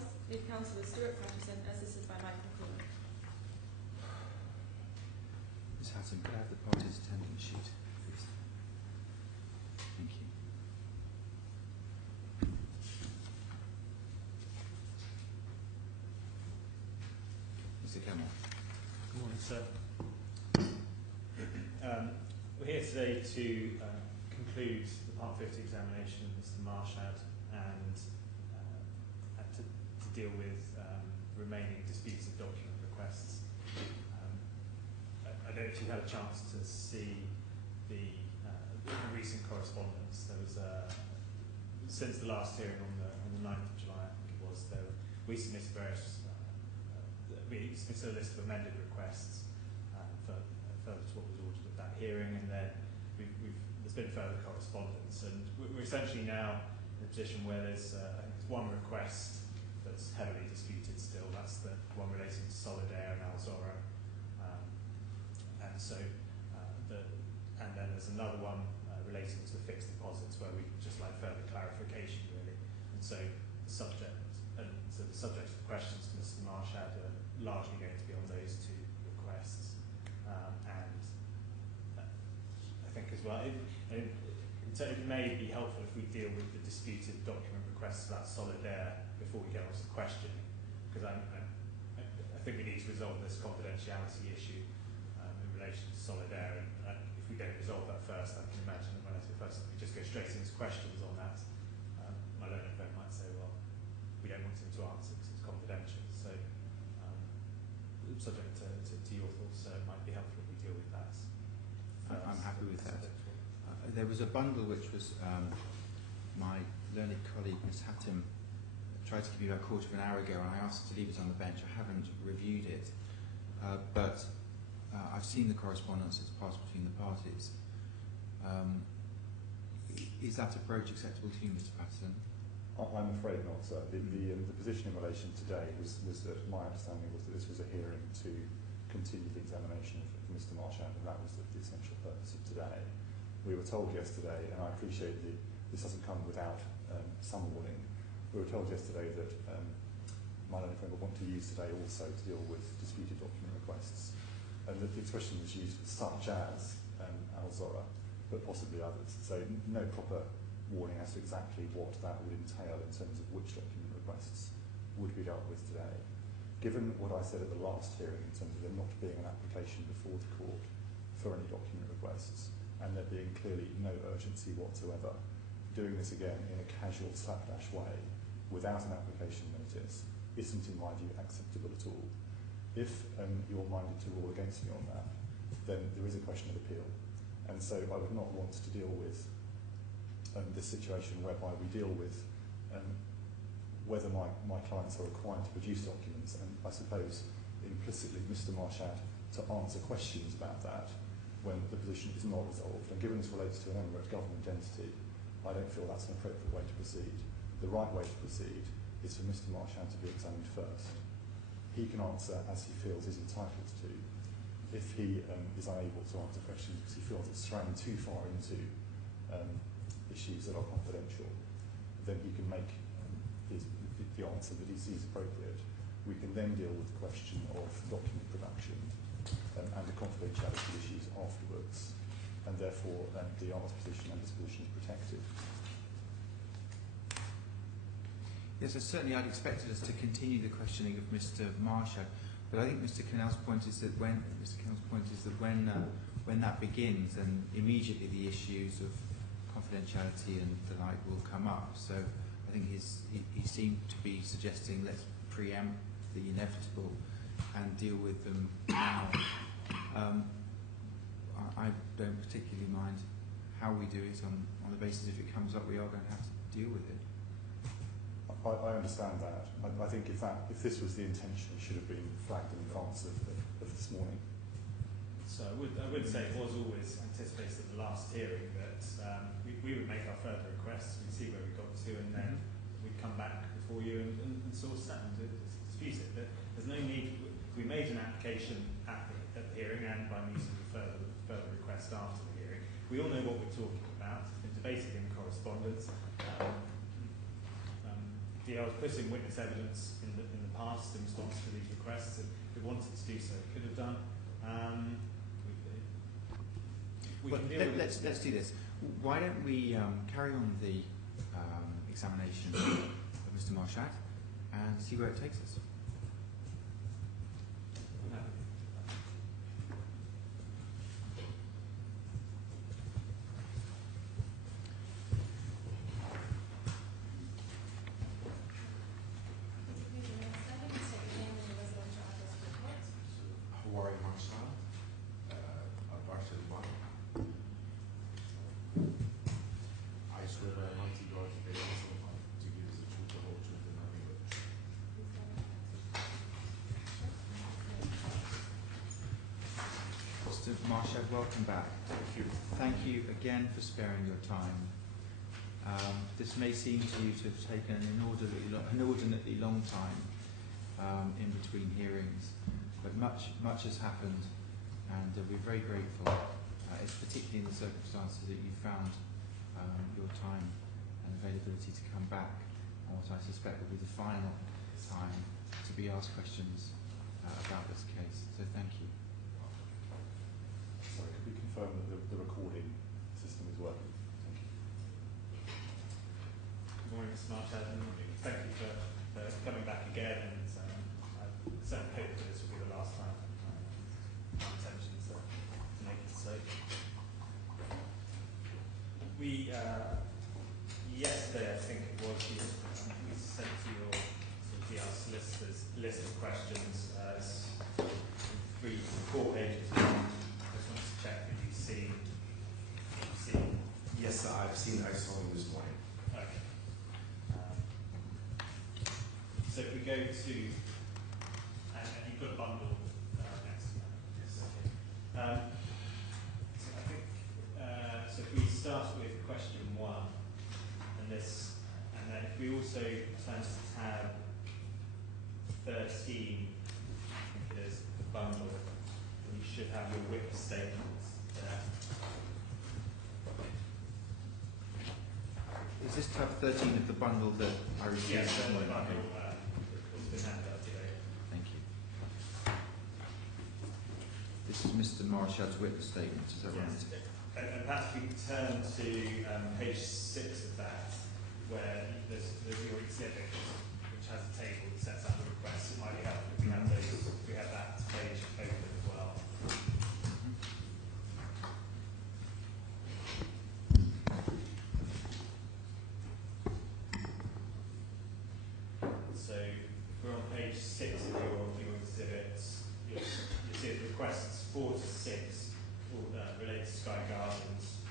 Charles, Lead Counsellor Stuart Patterson, assisted by Michael Cooley. Ms Hatton, could I have the parties attendance sheet, please? Thank you. Mr Campbell. Good morning, sir. We're here today to conclude the Part 50 examination of Mr Marshad and to deal with remaining disputed document requests. I don't know if you've had a chance to see the recent correspondence. There was since the last hearing on the 9th of July, I think it was, we submitted we submitted a list of amended requests further to what was ordered at that hearing, and then there's been further correspondence, and we're essentially now in a position where there's I think there's one request that's heavily disputed still. That's the one relating to Solidaire and Alzora, and so and then there's another one relating to the fixed deposits where we just like further clarification really, and so the subject of the questions to Mr Marshad are largely going to be on those two requests, and I think as well it may be helpful if we deal with the disputed document requests about Solidaire before we get on to the questioning, because I think we need to resolve this confidentiality issue in relation to Solidaire, and if we don't resolve that first, I can imagine that when I say first, we just go straight into questions on that. My learned friend might say, well, we don't want him to answer because it's confidential, so subject to your thoughts, so it might be helpful if we deal with that. I'm happy with that. There was a bundle which was my learned colleague Ms Hatton tried to give you about a quarter of an hour ago, and I asked her to leave it on the bench. I haven't reviewed it, but I've seen the correspondence that's passed between the parties. Is that approach acceptable to you, Mr Patterson? I'm afraid not, sir. The position in relation today was that my understanding was that this was a hearing to continue the examination of Mr Marshad, and that was the essential purpose of today. We were told yesterday, and I appreciate this hasn't come without some warning, we were told yesterday that my learned friend would want to use today also to deal with disputed document requests, and that the expression was used such as Alzora, but possibly others. So no proper warning as to exactly what that would entail in terms of which document requests would be dealt with today. Given what I said at the last hearing in terms of there not being an application before the court for any document requests, and there being clearly no urgency whatsoever, doing this again in a casual slapdash way without an application notice isn't in my view acceptable at all. If you're minded to rule against me on that, then there is a question of appeal, and so I would not want to deal with this situation whereby we deal with whether my clients are required to produce documents, and I suppose implicitly Mr Marshad to answer questions about that when the position is not resolved. And given this relates to an emirate government entity, I don't feel that's an appropriate way to proceed. The right way to proceed is for Mr Marshad to be examined first. He can answer as he feels he's entitled to. If he is unable to answer questions because he feels it's straying too far into issues that are confidential, then he can make the answer that he sees appropriate. We can then deal with the question of document production and the confidentiality issues afterwards, and therefore the Deyaar's position and his position is protected. Yes, certainly I'd expected us to continue the questioning of Mr Marshad, but I think Mr Cannell's point is that when that begins, then immediately the issues of confidentiality and the like will come up. So I think he seemed to be suggesting let's preempt the inevitable and deal with them now. I don't particularly mind how we do it on the basis if it comes up we are going to have to deal with it. I understand that. I think if this was the intention, it should have been flagged in advance of this morning. So I would say it was always anticipated at the last hearing that we would make our further requests, we'd see where we got to, and then we'd come back before you and source that and dispute it. There's no need. We made an application at the hearing and by means of the further request after the hearing. We all know what we're talking about. It's been debated in correspondence. DR has put in witness evidence in the past in response to these requests. If it wanted to do so, it could have done. Let's do this. Why don't we carry on the examination of Mr. Marchad and see where it takes us? Mr. Marchad, welcome back. Thank you. Thank you again for sparing your time. This may seem to you to have taken an inordinately long time in between hearings, but much has happened, and we're very grateful. It's particularly in the circumstances that you found your time and availability to come back on what I suspect will be the final time to be asked questions about this case. So thank you. Sorry, could we confirm that the recording system is working? Thank you. Good morning, Mr. Marchad, and thank you for coming back again. And I certainly hope that this will be the last time. My intention is to make it so. We yesterday, I think it was, we sent to your DR solicitors list of questions as 3 to 4 pages. I just wanted to check that you've seen. Yes, I've seen. I saw them this morning. Okay. So if we go to, and you've got a bundle next to that. Yes. Okay. So I think, so if we start with question 1, and then if we also turn to tab 13, I think it is, the bundle, and you should have your witness statements there. Is this tab 13 of the bundle that I received? Yes, this the morning? bundle that's been handed out today. Thank you. This is Mr. Marchad's witness statement, is that right? Yes. And perhaps we turn to page 6 of that, where there's your exhibit, which has a table that sets out the requests. It might be helpful if we have that page open as well. So we're on page 6 of your exhibit. You'll see the requests 4 to 6 all relate to Sky Gardens.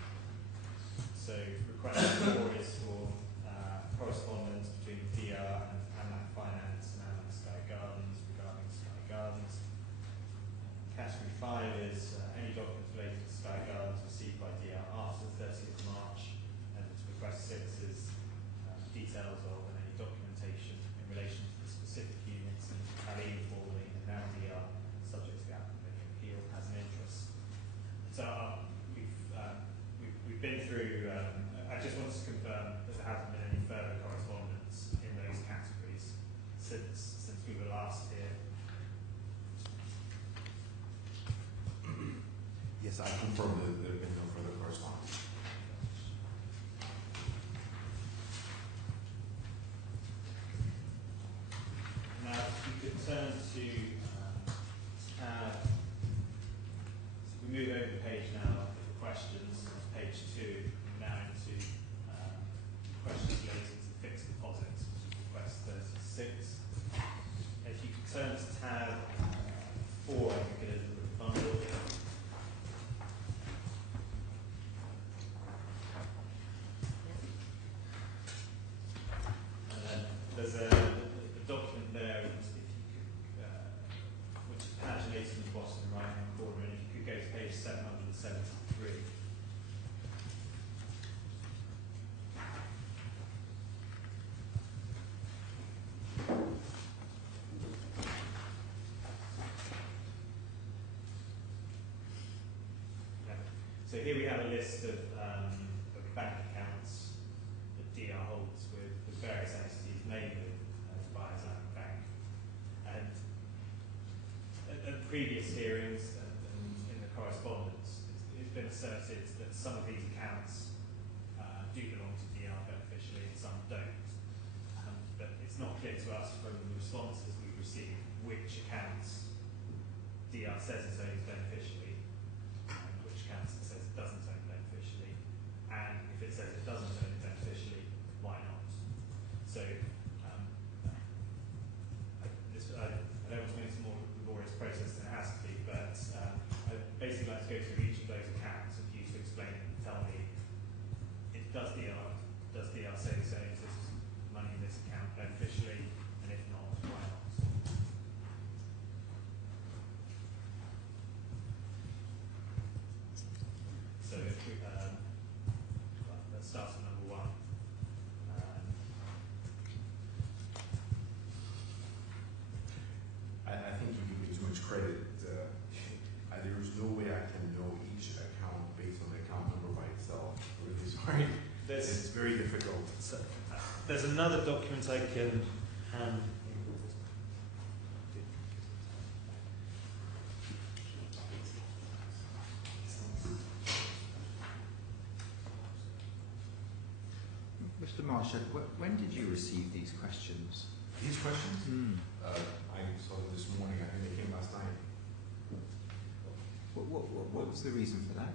So request 4 is for correspondence between Deyaar and Amlac Finance and Amlac Sky Gardens regarding Sky Gardens. Category 5 is any documents related to Sky Gardens received by Deyaar after the 30th of March, and request 6 is details of and any documentation in relation to the specific units in Taaleem formerly and now Deyaar, subject to the outcome of any appeal, has an interest. So we've been through. I just want to confirm that there hasn't been any further correspondence in those categories since we were last here. Yes, I confirm that there have been no further correspondence. Now, if you could turn to tab. So we move over the page now for the questions. Page 2, now into questions relating to fixed deposits, which is request 36. If you could turn to tab 4, I think it is the bundle. And then there's a document there, if you could, which is paginated in the bottom right-hand corner, and if you could go to page 773. So here we have a list of bank accounts that Deyaar holds with various entities, mainly with previous hearings and in the correspondence, it's been asserted that some of these accounts do belong to DR beneficially and some don't. But it's not clear to us from the responses we've received which accounts DR says it owns beneficially and which accounts it says it doesn't own beneficially. And if it says it doesn't own it beneficially, why not? So I don't want to make it more laborious process than it has to be, but I'd basically like to go through each of those accounts and for you to explain and tell me, does DR say it owns this money in this account beneficially, and if not, why not? So if we, let's start at number one. I think you give me too much credit. There is no way I can know each account based on the account number by itself. Really sorry. It's very difficult. So, there's another document I can hand. Mr. Marshall, when did you receive these questions? These questions? I saw them this morning. I think they came last night. What was the reason for that?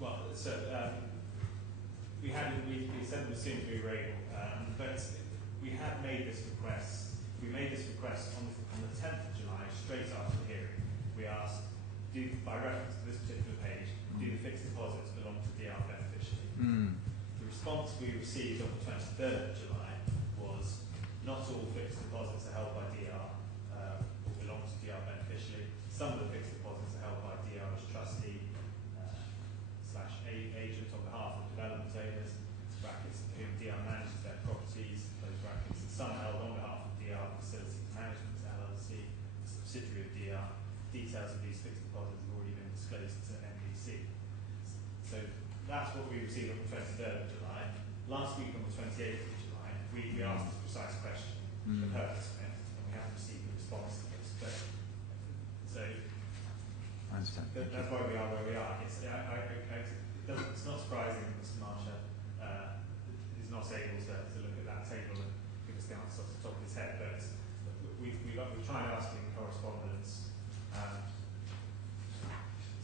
Well, so we sent them as soon as we were able, but we have made this request. We made this request on the 10th of July, straight after the hearing. We asked, by reference to this particular page, do the fixed deposits belong to DR beneficially? The response we received on the 23rd of July was, not all fixed deposits are held by DR or belong to DR beneficially. Some of the fixed deposits are held by DR as trustee / agent on behalf of development owners, brackets whom DR manages their properties, those brackets, and some held on behalf of DR Facilities Management LLC, a subsidiary of DR. Details of these fixed deposits have already been disclosed to NBC. So that's what we received on the 23rd of July. Last week on the 28th of July, we asked this precise question, the purpose of it, and we haven't received a response to this. But so I understand. that's why we are where we are. It's not surprising that Mr. Marshall is not able to look at that table and give us the answer off the top of his head. But we try and ask him in correspondence.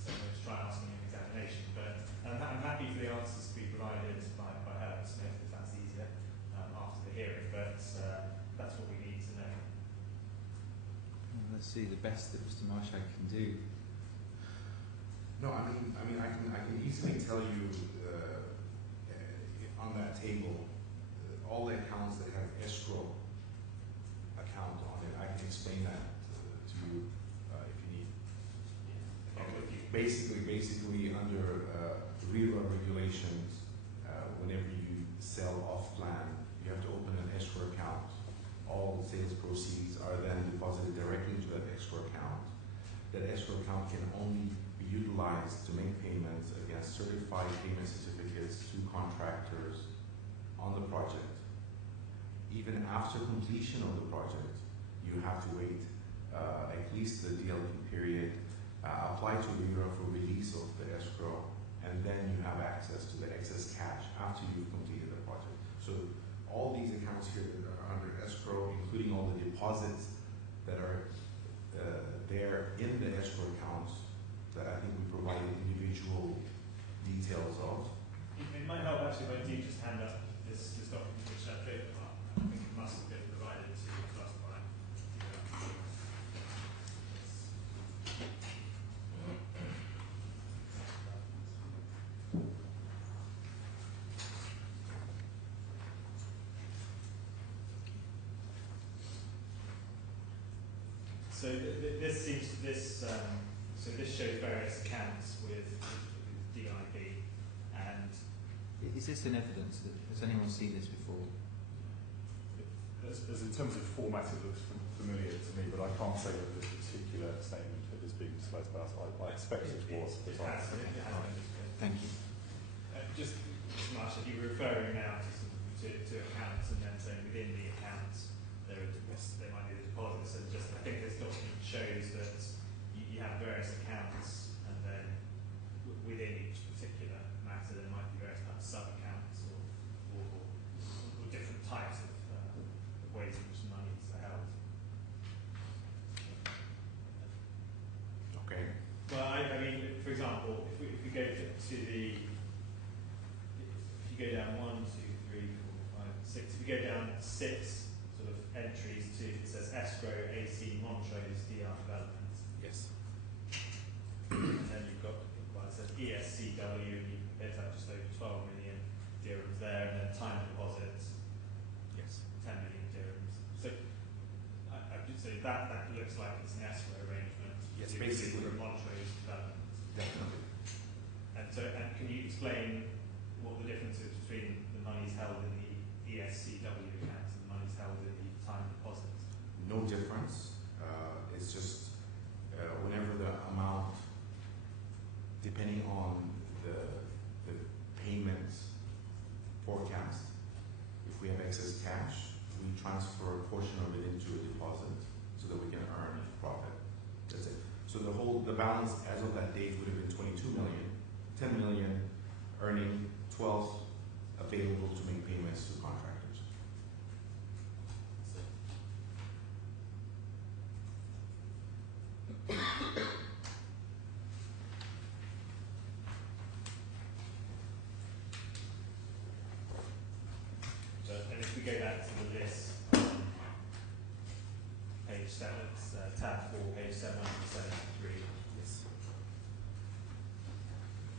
So we'll try and ask him in examination. But I'm happy for the answers to be provided by Herbert Smith if that's easier after the hearing. But that's what we need to know. Well, let's see the best that Mr. Marshall can do. No, I mean, I can easily tell you on that table all the accounts that have escrow account on it. I can explain that to you if you need. Basically under RERA regulations, whenever you sell off plan, you have to open an escrow account. All the sales proceeds are then deposited directly into that escrow account. That escrow account can only be utilized to make payments against certified payment certificates to contractors on the project. Even after completion of the project, you have to wait at least the DLP period, apply to RERA for release of the escrow, and then you have access to the excess cash after you've completed the project. So all these accounts here that are under escrow, including all the deposits that are there in the escrow accounts that I think we provided individual details of. It might help actually when you just hand up this document, which I think it must have been provided to us by. So this shows various accounts with DIB, and Is this an evidence? Has anyone seen this before? As in terms of format, it looks familiar to me, but I can't say that this particular statement is being disclosed by us. I expect it was, but it has been. Thank you. Just, Mr. Marshall, you were referring now to accounts and then saying within the accounts there might be the deposits, and just I think this document shows that example, if you go to the, if you go down 1, 2, 3, 4, 5, 6, if you go down 6 sort of entries to, it says escrow, AC, Montrose, DR development. Yes. And then you've got, well, it says ESCW, and you bit up just over 12 million dirhams there, and then time deposits, Yes. 10 million dirhams. So, so that looks like it's an escrow arrangement. Yes, to- basically. for a Montrose development. Definitely. And so, and can you explain what the difference is between the monies held in the ESCW account and the monies held in the time deposits? No difference. It's just whenever the amount, depending on the payment forecast, if we have excess cash, we transfer a portion of it into a deposit so that we can earn profit. That's it. So the balance as of that date would have been 22 million, 10 million earning, 12 available to make payments to contractors. So, and if we go back to the list, page 7, tab 4, page 773. Yes.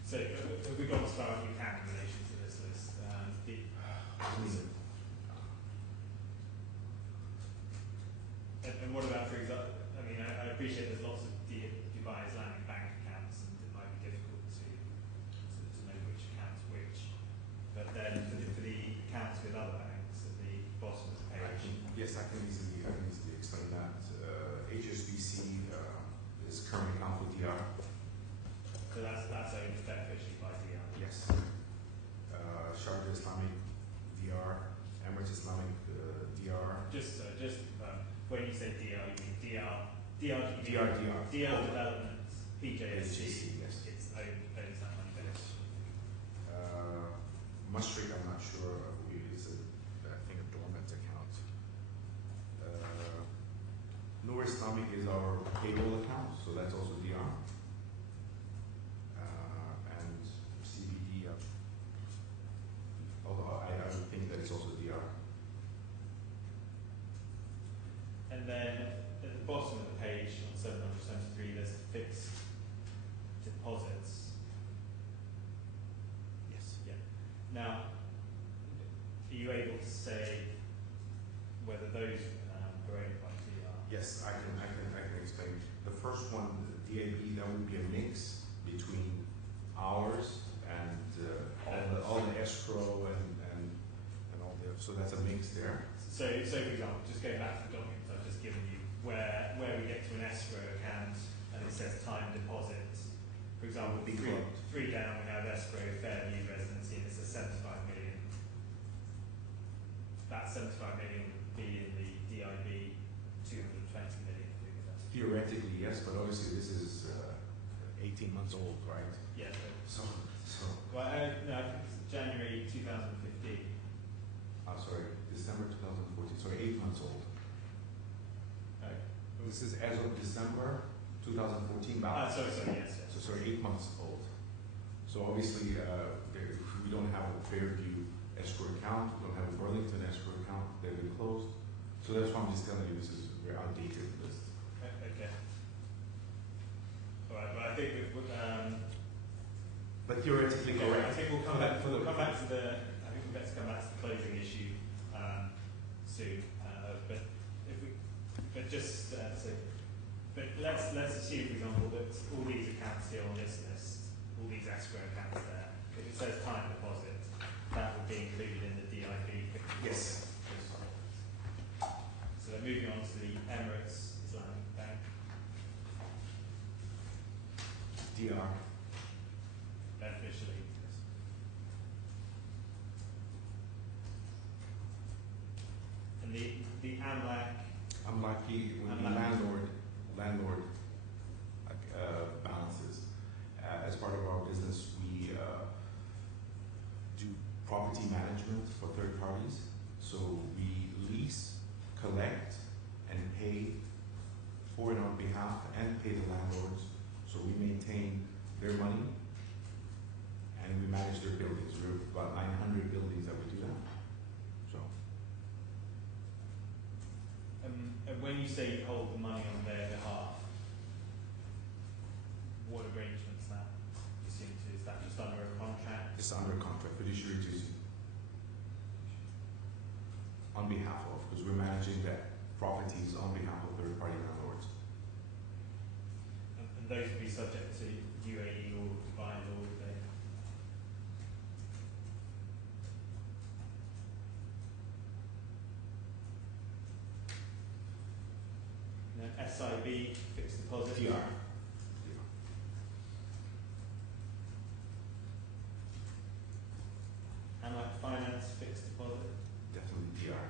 So, have we gone as far as we can in relation to this list? And what about, for example, I mean, I appreciate there's lots of Dubai Islamic bank accounts, and it might be difficult to know which account's which. But then for the accounts with other banks at the bottom of the page. Yes, I can easily explain that. HSBC is current account with DR. So that's owned beneficially by Deyaar. Yes. Sharjah Islamic DR, Emirates Islamic DR. Just when you say Deyaar, you mean DR Development, PJSC. Yes. It's owns that money beneficially. Mashriq, I'm not sure. It's I think a dormant account. Noor Islamic is our payroll account, so that's also DR. And CBD, although I would think that it's also DR. And then at the bottom of the page on 773, there's fixed deposits. Yes. Yeah. Now, are you able to say whether those are owned by Deyaar? Yes, I can explain. The first one, the DAB, that would be a mix between ours and all the escrow and all the, so that's a mix there. So for example, just going back to the documents I've just given you, where we get to an escrow account and it says time deposit. For example, Be three down we have escrow Fairview residency and it says 75 million. That 75 million would be in the DIB 220 million. Theoretically, yes, but obviously this is 18 months old, right? Yeah. So Well, no, I think it's January 2015. sorry, December 2014, sorry, 8 months old. This is as of December 2014 balance. Sorry, yes. So sorry, 8 months old. So obviously, we don't have a Fairview escrow account, we don't have a Burlington escrow account, they've been closed. So that's why I'm just telling you this is very outdated list. Okay. All right. Well, I think But theoretically, okay, correct. I think we'll come back to the. I think we'll get to come back to the closing issue soon. But let's assume, for example, that all these accounts here on this list, all these escrow accounts there, if it says time deposit, that would be included in the DIB. Yes. So then moving on to the Emirates Islamic Bank. DR. Beneficially. And the AMLAC. I'm lucky with the landlord balances. As part of our business, we do property management for third parties. So we lease, collect, and pay for it on behalf and pay the landlords. So we maintain their money, and we manage their buildings. We're about 900 buildings that we do that. So, And when you say you hold the money on their behalf, what arrangements that is into? Is that just under a contract? it's under contract, fiduciary duty. On behalf of, because we're managing the properties on behalf of third-party landlords. And those would be subject to UAE or Dubai law, would they? And then SIB, fixed deposit. DR. And like finance, fixed deposit. Definitely DR.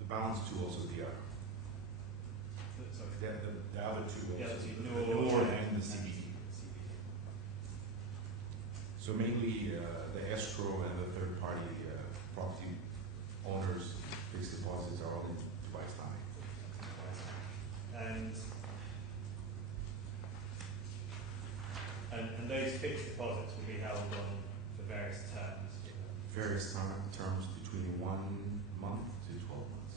The balance two also DR. Sorry. The other two The other also. two, The Noor Noor and and the CBD. So mainly the escrow and the third party property owners fixed deposits are all in Dubai Islamic. And those fixed deposits will be held on for various terms. Various terms between 1 month to 12 months.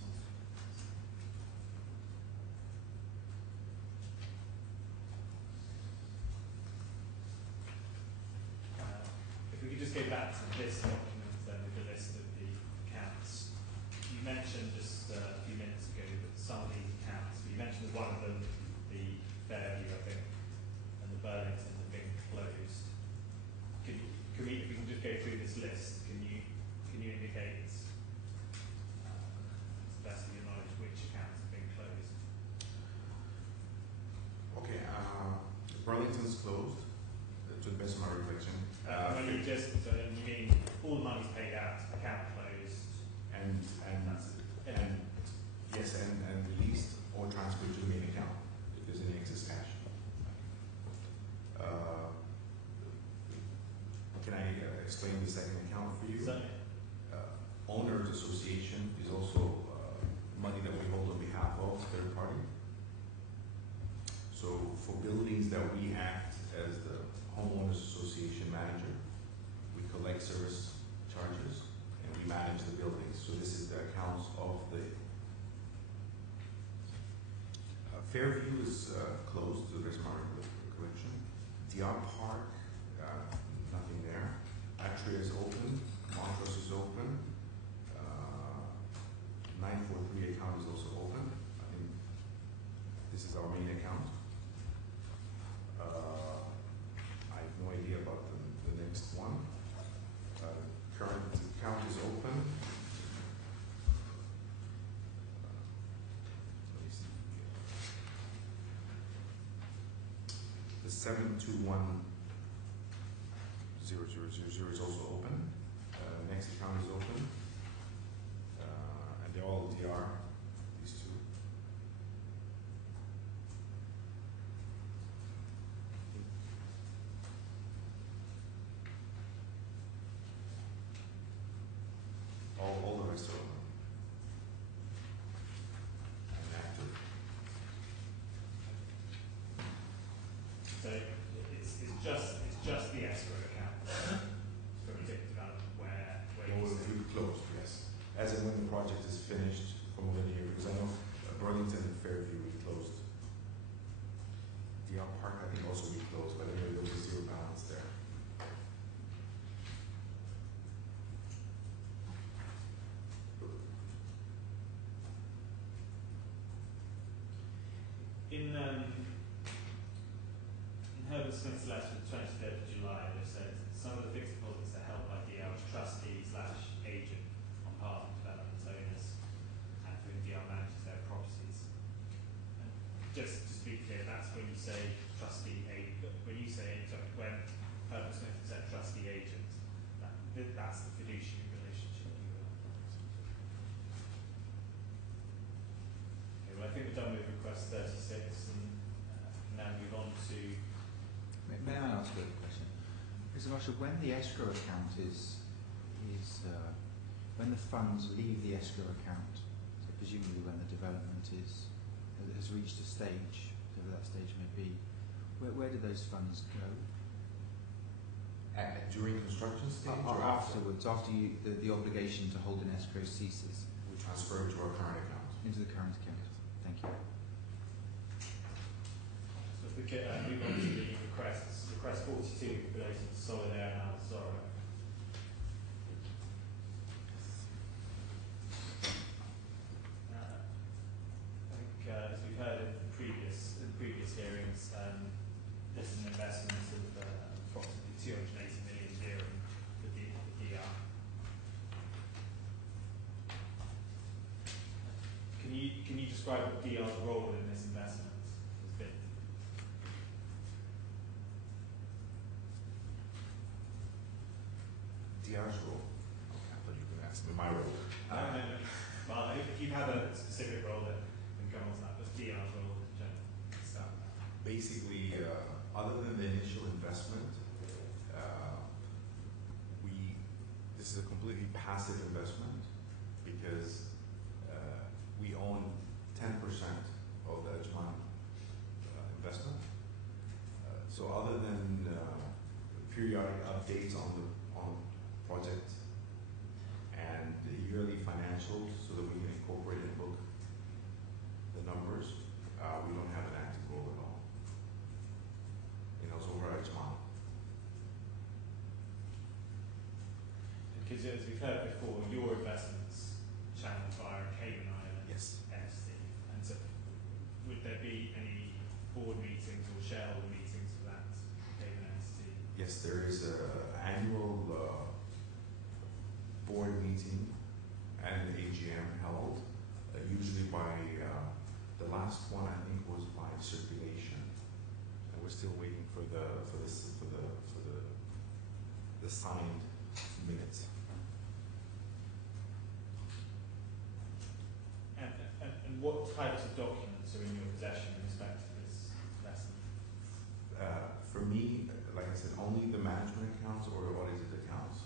If we could just go back to this document then with the list of the accounts. You mentioned just a few minutes ago that some of these accounts, you mentioned one of them, the Fairview, I think, and the Burlington have been closed. If we can just go through this list, can you indicate, to the best of your knowledge, which accounts have been closed? Okay, Burlington's closed, to the best of my recollection. When you mean all the money's paid out, account closed, And that's it. yes, and released or transferred to the main account if there's any excess cash. Can I explain the second account for you? Certainly. Owners Association is also money that we hold on behalf of third party. So for buildings that we act as the homeowners association manager, we collect service charges and we manage the buildings. So this is the accounts of the Fairview is closed to the best of my recollection. Deyaar Park, nothing there. Atria is open. Montrose is open. 943 account is also open. I think this is our main account. I have no idea about the next one. Current account is open. Let me see. The 721-0000 is also open. Next account is open. And they're all DR, these two. All the rest are open. And active. So it's just the escrow account for particular development where Well, you say. we've closed, yes. As and when the project is finished from within a year, because I know Burlington and Fairview we closed. Deyaar Park I think also we closed, but anyway there was a zero balance there. In Herbert Smith's letter of 23rd of July, they said some of the fixed deposits are held by Deyaar as trustee/agent on behalf of development owners and for whom Deyaar manages their properties. And just to be clear, that's when you say trustee agent. When you say when Herbert Smith said trustee agent, that's the fiduciary relationship you have. Okay, well I think we're done with request 36 and now move on to. May I ask a question? Mr. Marshall, when the escrow account when the funds leave the escrow account, so presumably when the development has reached a stage whatever that stage may be, where do those funds go? During construction stage or Afterwards, after the obligation to hold an escrow ceases? we transfer it to our current account. Into the current account. Thank you. So if we could move on to the requests. Request 42 relating to solid air and Alzora. I think as we've heard in previous hearings, this is an investment of approximately 280 million dirham for the Deyaar. Can you describe what Deyaar's role in this investment has been? Deyaar's role. Okay, I thought you were going to ask me my role. No. Well, if you have a specific role, then we can come on to that. But Deyaar's role in general. Start with that. Basically, other than the initial investment, this is a completely passive investment because we own 10% of the Ajman investment. So other than periodic updates on the project and the yearly financials so that we can incorporate and book the numbers, we don't have an active role at all. It's over Ajman. Because as we've heard before, your investments channeled via a Cayman Islands Yes. entity. And so would there be any board meetings or shareholder meetings for that Cayman entity? Yes, there is an annual board meeting and AGM held, usually by the last one I think was by circulation, and we're still waiting for the signed minutes. And what types of documents are in your possession in respect to this investment? For me, like I said, only the management accounts or audited accounts.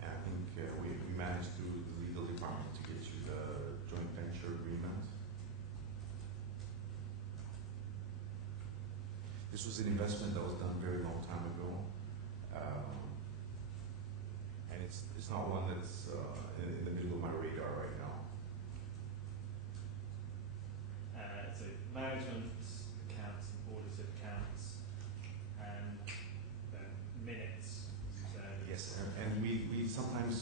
And I think we managed through the legal department to get you the joint venture agreement. This was an investment that was done a very long time ago. And it's not one that's in the middle of my radar right now. So management accounts and audited accounts and minutes, as you said. Yes, and we sometimes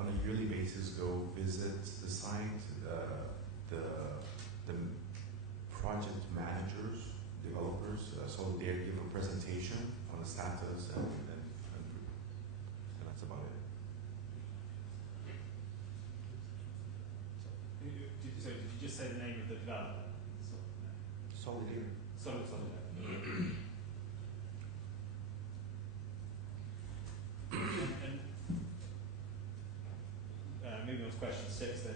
on a yearly basis go visit the site, the project managers, developers, so they give a presentation on the status and that's about it. So did you just say the name of the developer? Solid here. Solid. And moving on to question 6 then.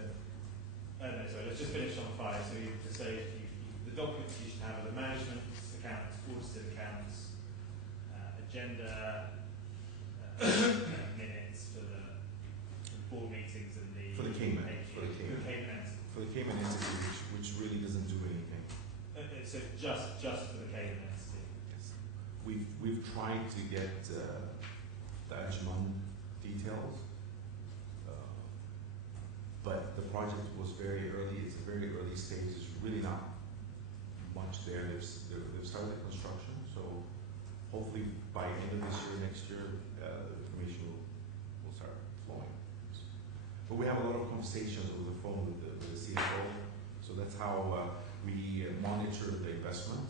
No, sorry, let's just finish on 5. So you just say the documents you should have are the management accounts, audited accounts, agenda, minutes for the board meetings and the For the Cayman. entity. For the Cayman entity, which really doesn't do anything. So just for the Cayman entity. Yes. We've tried to get the Ajman details, but the project was very early. It's a very early stage. There's really not much there. They've started construction, so hopefully by end of this year, next year, the information will start flowing. But we have a lot of conversations over the phone with the CFO, so that's how we monitor the investment.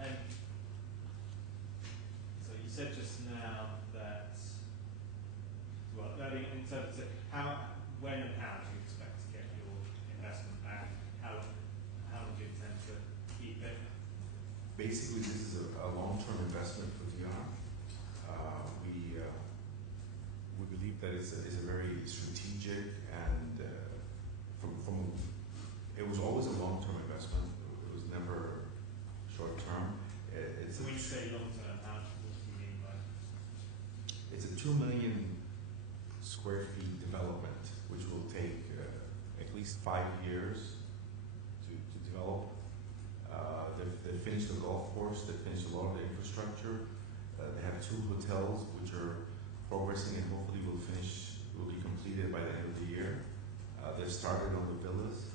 And so you said just now that, well, in terms of when and how do you expect to get your investment back? How would you intend to keep it? Basically, this is a long-term investment for Deyaar. We believe that it's a very strategic and it was always a long-term investment. It was never short-term. least 5 years to develop. They've finished the golf course, they've finished a lot of the infrastructure. They have 2 hotels which are progressing and hopefully will be completed by the end of the year. They've started on the villas.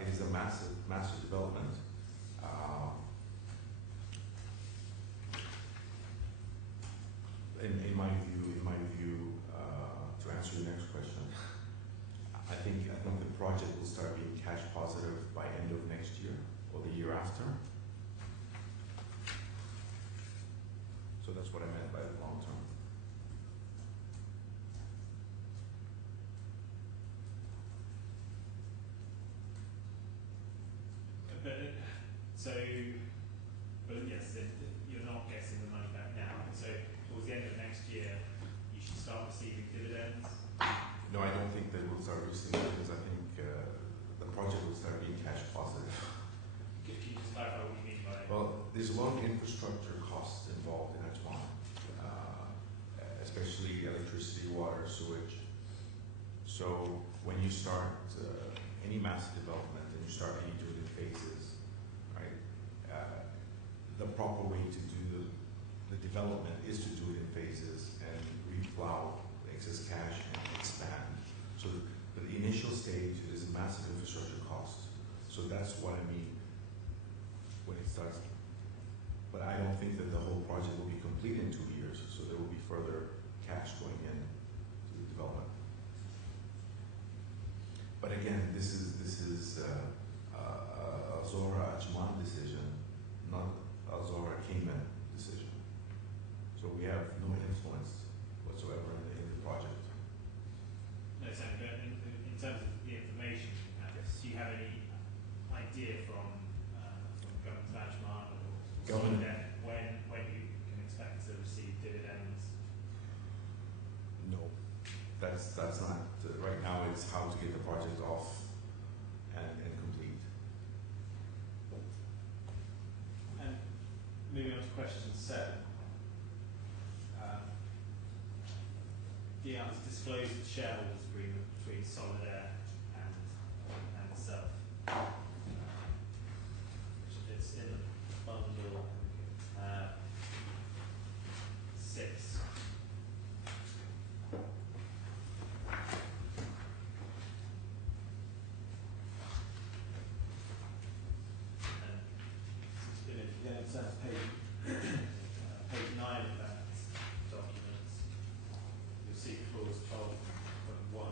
It is a massive development. In my view, to answer your next question, I think the project will start being cash positive by end of next year or the year after. So that's what I meant by the long term. But yes, you're not getting the money back now. So towards the end of next year, you should start receiving dividends. No, I don't think they will start receiving dividends. I think the project will start being cash positive. Can you just clarify what you mean by that? Well, there's a lot of infrastructure costs involved in Ajman, especially electricity, water, sewage. So when you start any massive development and you start doing it in phases, right? The proper way to do the development is to do it in phases and replow the excess cash and expand. So the initial stage is a massive infrastructure cost. So that's what I mean when it starts. But I don't think that the whole project will be complete in 2 years. So there will be further cash going in to the development. But again, this is a Zora Ajman decision, not a Zora Kingman decision. So we have no influence whatsoever in the project. No, Sam, but in terms of the information, do you have any idea from Government of Ajman or Government. when you can expect to receive dividends? No, that's not right now. It's how to get the project off and complete. And moving on to question 7. Deyaar has disclosed the shareholders agreement between Solidaire and itself, which it's in the bundle 6. Then it says page 9 of that document, you'll see clause 12.1.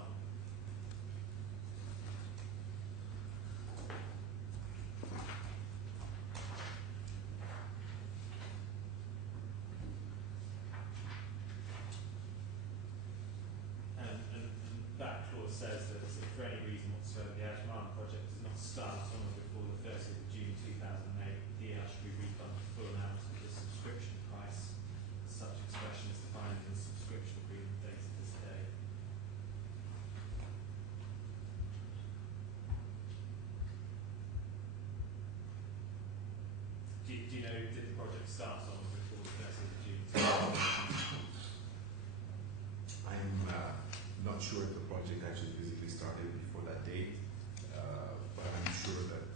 And that clause says that if for any reason whatsoever the Ajman project does not start on or before the 30th of June 2008, Deyaar should be refunded the full amount of the subscription price. Such expression is defined in the subscription agreement dated this day. Do you know, did the project start on or before the 30th of June 2008? I'm not sure if the project actually physically started before that date, but I'm sure that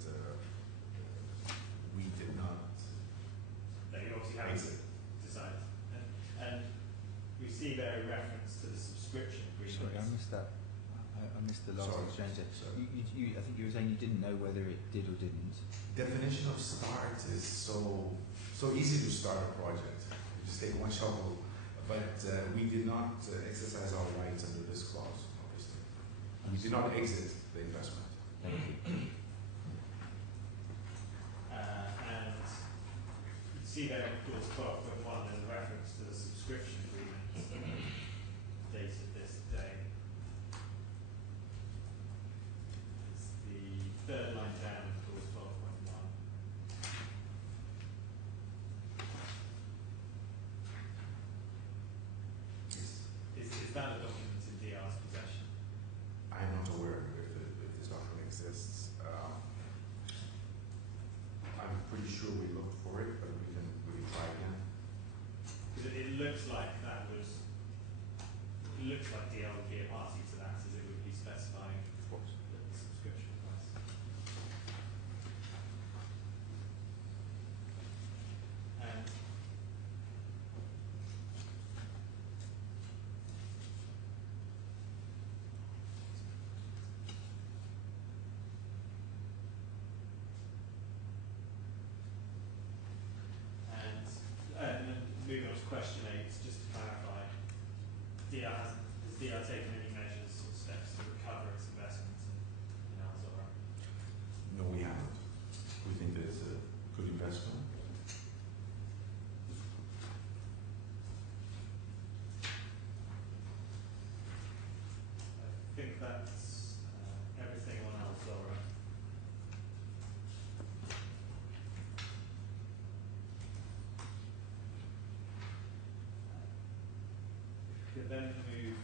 we did not. No, you obviously haven't decided. And we see there a reference to the subscription agreement. Sorry, I missed that. I missed the last Sorry. exchange there. Sorry. I think you were saying you didn't know whether it did or didn't. Definition of start is so easy to start a project. You just take one shovel. But we did not exercise our rights under this clause, obviously. We did not exit the investment. Thank you. And you see there in clause 12.1 there's a reference to the subscription agreement dated this day. It's the 3rd line down in clause 12.1. Is that a document in Deyaar's possession? I'm not aware if this document exists. I'm pretty sure we looked for it, but we can try again. Because it looks like taken any measures or steps to recover its investments in Al-Zahra? No, we haven't. We think that it's a good investment. I think that's everything on Al-Zahra. We could then move,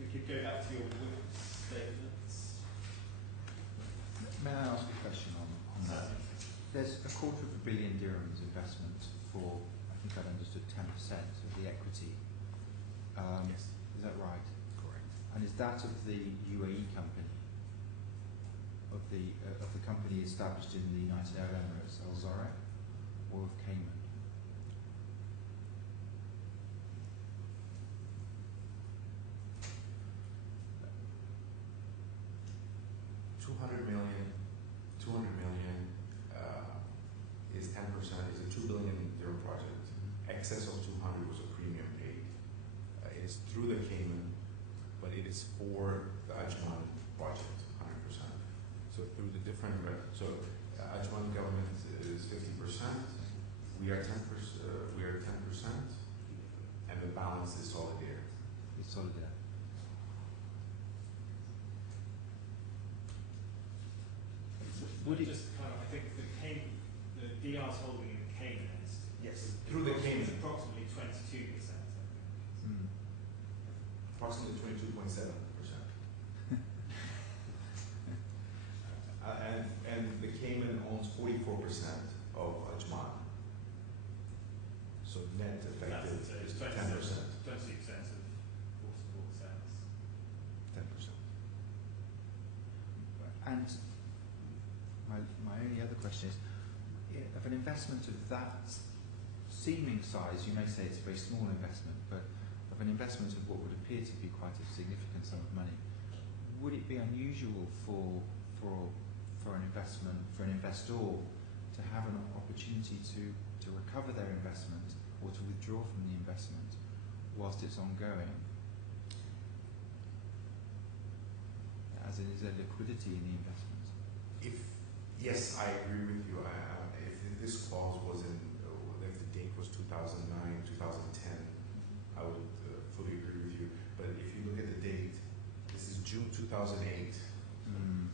we could go back to your witness statements. May I ask a question on that? There's a £250 million dirhams investment for, I think I'd understood, 10% of the equity. Yes. Is that right? Correct. And is that of the UAE company? Of the company established in the United Arab Emirates, Al-Zahra, or of Cayman? $200 million is 10%, is a $2 billion dirham project. Excess of 200 was a premium paid. It is through the Cayman, but it is for the Ajman project, 100%. So through the different, Ajman government is 50%. We are 10%. And the balance is Solidaire. It's Solidaire. Would it just kind of, I think the DR's holding in the Cayman entity. Yes, through the Cayman. It's approximately 22%. Approximately 22.7%. And the Cayman owns 44% of Ajman. So net effective is 10%. 22% of forcible sales. 10%. And my only other question is, of an investment of that seeming size, you may say it's a very small investment, but of an investment of what would appear to be quite a significant sum of money, would it be unusual for an investment, for an investor to have an opportunity to recover their investment or to withdraw from the investment whilst it's ongoing? As in, is there liquidity in the investment? Yes, I agree with you. If this clause was if the date was 2009, 2010, I would fully agree with you. But if you look at the date, this is June 2008,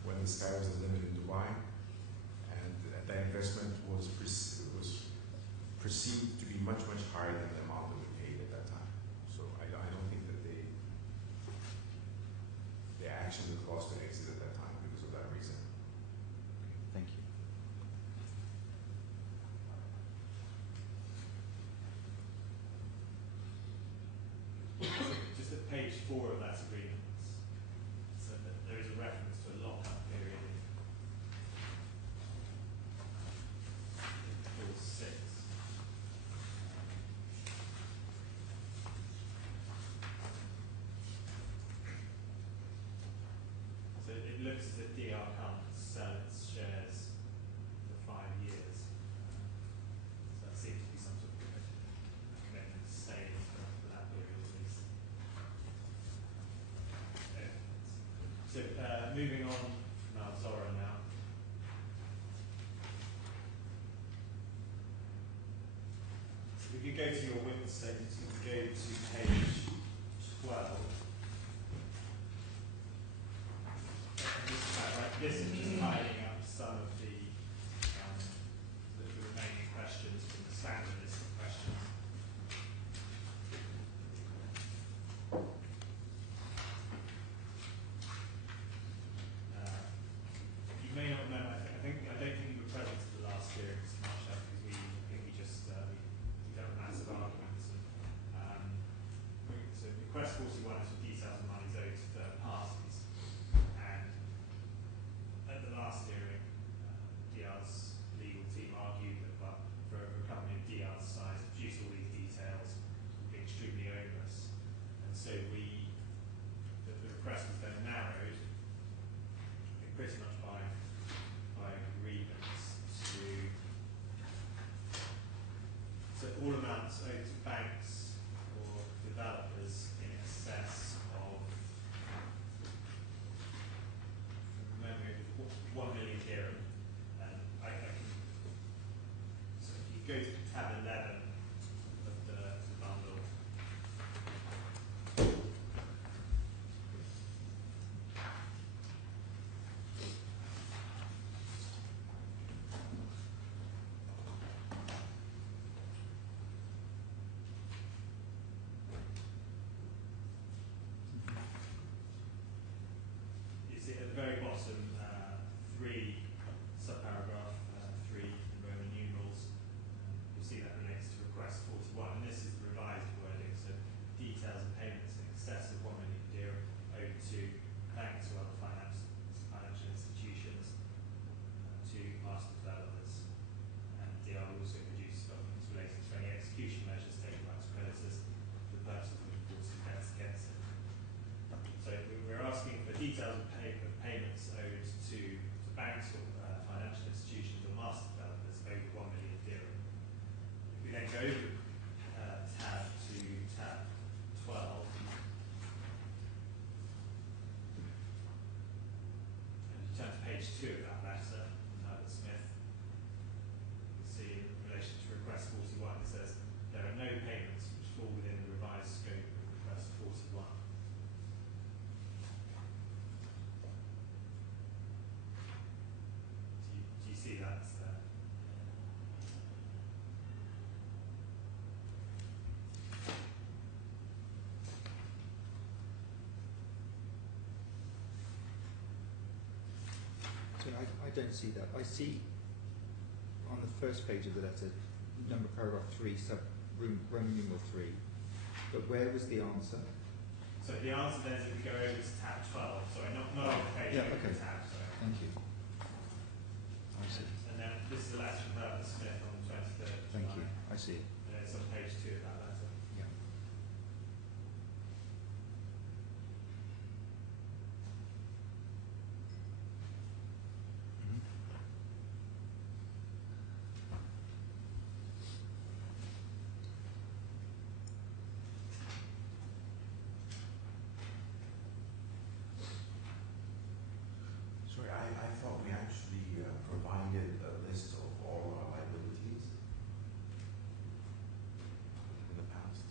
when the sky was the limit in Dubai, and that investment was perceived to be much, much higher than the amount that we paid at that time. So I don't think that they actioned the clause to exit at that time because of that reason. Thank you. Just at page 4 of that agreement, so that there is a reference to a lock-up period in clause 6. So it looks as if DR can't sell its shares for 5 years. So that seems to be some sort of commitment to stay for that period at least. So moving on from Al-Zahra now. So we could go to your witness statements. We could go to page 12. This is just tidying up some of the remaining questions from the standard list of questions. You may not remember, I don't think you were present at the last hearing, Mr. Marshall, because we dealt with massive arguments. So request 41 is for details of monies owed to third parties. And at the last hearing, DR's legal team argued that, well, for a company of DR's size, to produce all these details would be extremely onerous. And so the request was then narrowed, pretty much by agreements to all amounts owed to banks or developers in excess of go to tab 11 of the bundle. You see at the very bottom, 3 subparagraph 3 in Roman numerals. You see that relates to request 41, and this is the revised wording. So details of payments in excess of 1 million dirham owed to banks or other financial institutions, to master developers, and Deyaar will also produce documents relating to any execution measures taken by its creditors for the purpose of enforcing debts against it. So we're asking for details of payments owed to banks or financial institutions or master developers over 1 million dirham. If we then go tab to tab 12, and you turn to page 2 of that letter from Herbert Smith, you see in relation to request 41, it says there are no payments which fall within the revised scope of request 41. Do you see that? So I don't see that. I see on the first page of the letter, number paragraph 3, Roman numeral 3. But where was the answer? So the answer then is if we go over to tab 12, sorry, not over the page, yeah, over okay. the tab, sorry. Thank you. I see. And then this is a letter from Herbert Smith on the 23rd of Thank July. you. I see. And it's on page 2 of that letter. Yeah. Mhm. Sorry, I thought we actually provided a list of all our liabilities in the past.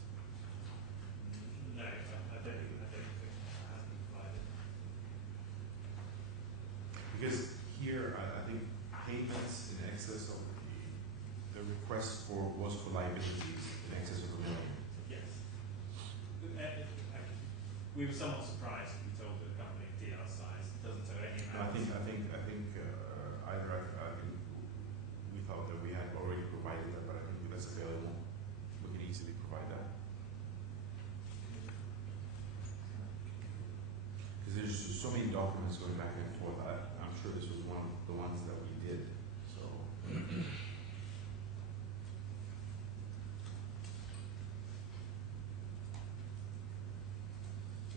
No, I don't think that has been provided. Because here, I think payments in excess of the request was for liabilities in excess of 1 million. Yes. We were somewhat surprised to be told that a company of Deyaar's size doesn't owe any No, I amount. think I think we thought that we had already provided that, but I think that's available. We can easily provide that. Because there's just so many documents going back and forth. I'm sure this was one of the ones that we did. So.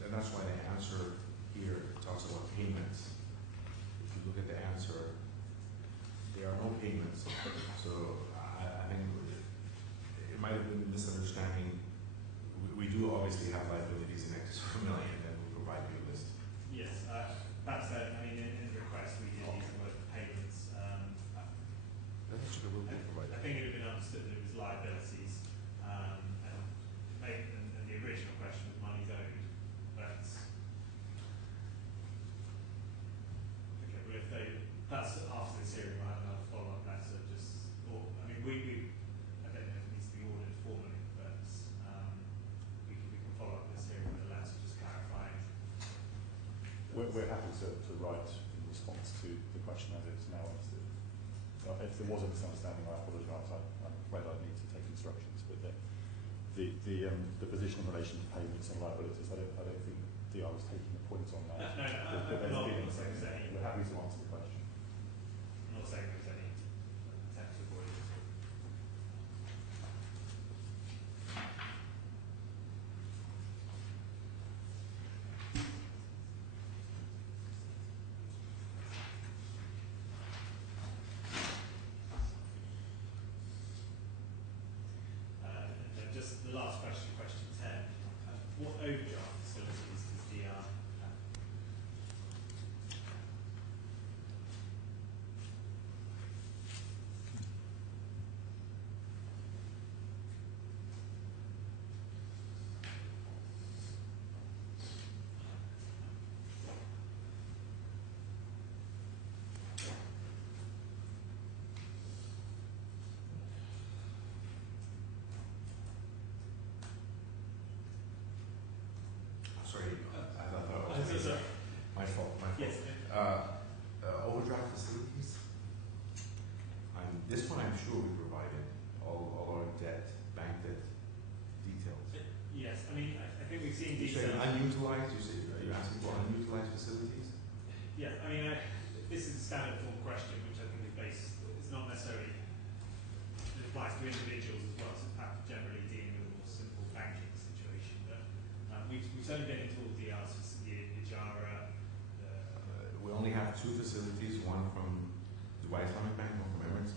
And that's why the answer here talks about payments. If you look at the answer, there are no payments. So I think it might have been a misunderstanding. We do obviously have liabilities in excess of 1 million, and we provide you a list. Yes, perhaps I mean in the request we did use the word payments. That's actually will be provided. I think it had been understood that it was liabilities, and the original question was money's owed. But okay, well if perhaps after this hearing we'll have another follow-up letter. I mean I don't know if it needs to be ordered formally, but we can follow up this hearing with a letter just clarifying. We're happy to write in response to the question as it's now understood. If there was a misunderstanding, I apologise. I'm afraid I need to take instructions. But the position in relation to payments and liabilities, I don't think Deyaar was taking a point on that. No, I'm not saying there's any. We're happy to answer the question. I'm not saying there's any attempt to avoid it at all. And then just the last question, question 10. What overdraft facilities does Deyaar have? Overdraft facilities. This one I'm sure we provided all our bank debt details. Yes, I mean, I think we've seen You say details. unutilized. Are you asking for unutilized facilities? Yeah, I mean, this is a standard form question, which I think is based. It's not necessarily. It applies to individuals as well, so perhaps generally dealing with a more simple banking situation. But we've certainly been into all the Deyaar's facility, Ijara. We only have two facilities, one from Dubai Islamic Bank, one from Emirates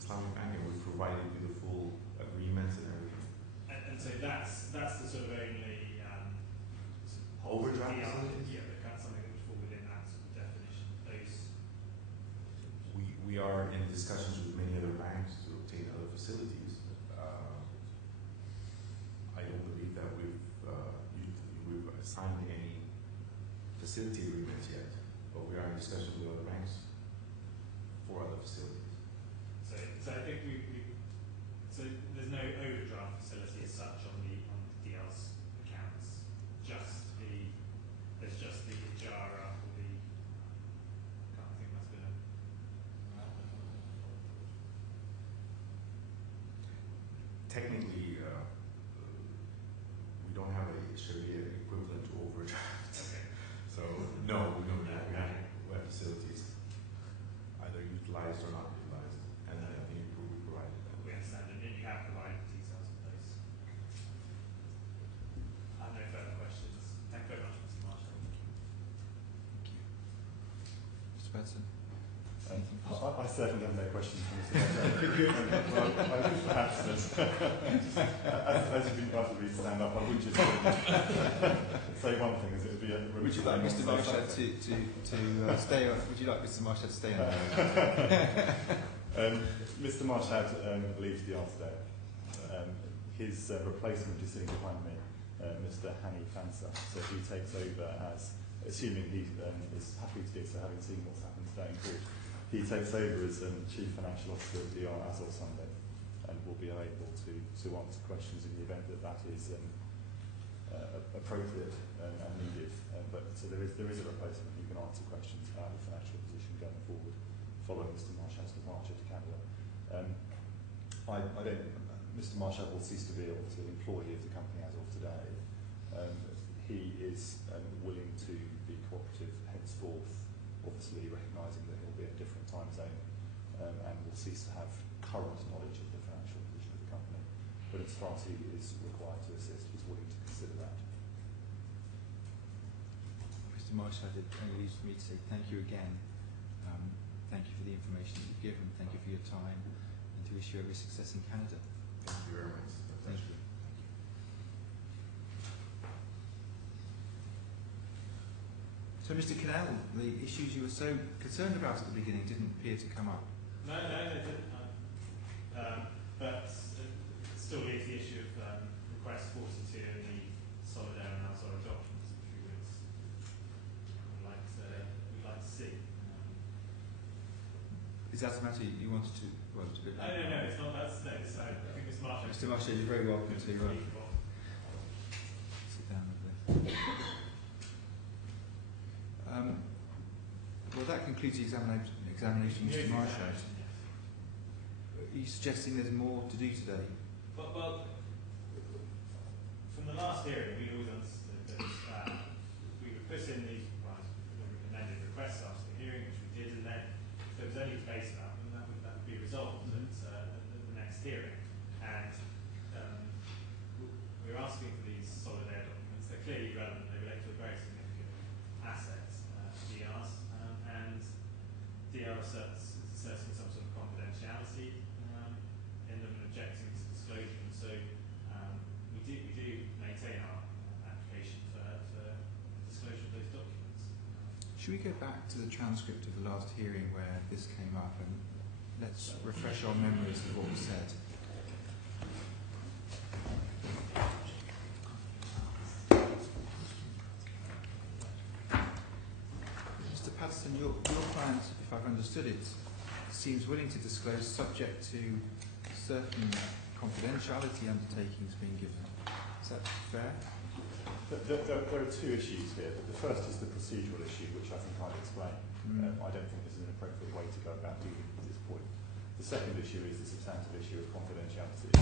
Islamic Bank, and we've provided you the full agreements and everything. And so that's the sort of only Overdraft Deyaar, facilities? yeah, but that's something that would fall within that sort of definition. Those. We are in discussions with many other banks to obtain other facilities. I don't believe that we've signed any facility agreements yet, but we are in discussion with other banks for other facilities. So I think so there's no overdraft facility as such on the Deyaar's accounts. There's just the Ijara or the. I can't think that's been a. Technically, we don't have a Sharia equivalent to overdraft. Okay. So no, we don't have. We have facilities either utilized or not utilized, and I think we provided that. We understand, and you have provided the details in place. I have no further questions. Thank you very much, Mr. Marshall. Thank you. Mr. Patterson? I certainly have no questions for Mr. Well, I would perhaps, as you've invited me to stand up, I would just say one thing, as it would be a Would you like Mr. Marshall to stay on? Would you like Mr. Marshall to stay on? Mr. Marshall leaves the art today. His replacement is sitting behind me, Mr. Hani Fansa. So he takes over as, assuming he is happy to do so, having seen what's happened today in court. He takes over as Chief Financial Officer of Deyaar as of Sunday, and will be able to answer questions in the event that is appropriate and needed. But so there is a replacement who can answer questions about the financial position going forward, following Mr. Marshall's departure to Canada. Mr. Marshall will cease to be an employee of the company as of today. He is willing to be cooperative henceforth, obviously recognising that he'll be at a different time zone, and will cease to have current knowledge of the financial position of the company. But as far as he is required to assist, he's willing to consider that. Mr. Marshall, it only leaves me to say thank you again. Thank you for the information that you've given. Thank you for your time, and to wish you every success in Canada. Thank you very much. Thank you. So, Mr. Cannell, the issues you were so concerned about at the beginning didn't appear to come up. No, they didn't. But still leaves the issue of request 42 and the Solidaire and outside documents, which we'd like to see. Is that a matter you wanted to? Well, it's a bit. No, it's not. I think Mr. Marshall. Mr. Marshall, you're very welcome to sit down with this. Well, that concludes the examination, Mr. Marshall. Are you suggesting there's more to do today? Well, from the last hearing, we always understood that we would put in the amended requests after the hearing, which we did, and then if there was any debate about them, that would be resolved at the next hearing. And we're asking for these Solidaire documents. They're clearly relevant. They relate to a very significant asset, Deyaar's, and Deyaar asserting some sort of confidentiality in them and objecting to disclosure. And so we do maintain our application for disclosure of those documents. Should we go back to the transcript of the last hearing where this came up, and let's refresh our memories of what was said? Mr. Patterson, your client, if I've understood it, seems willing to disclose subject to certain confidentiality undertakings being given. Is that fair? There are two issues here. The first is the procedural issue, which I think I've explained. I don't think this is an appropriate way to go about dealing with this point. The second issue is the substantive issue of confidentiality.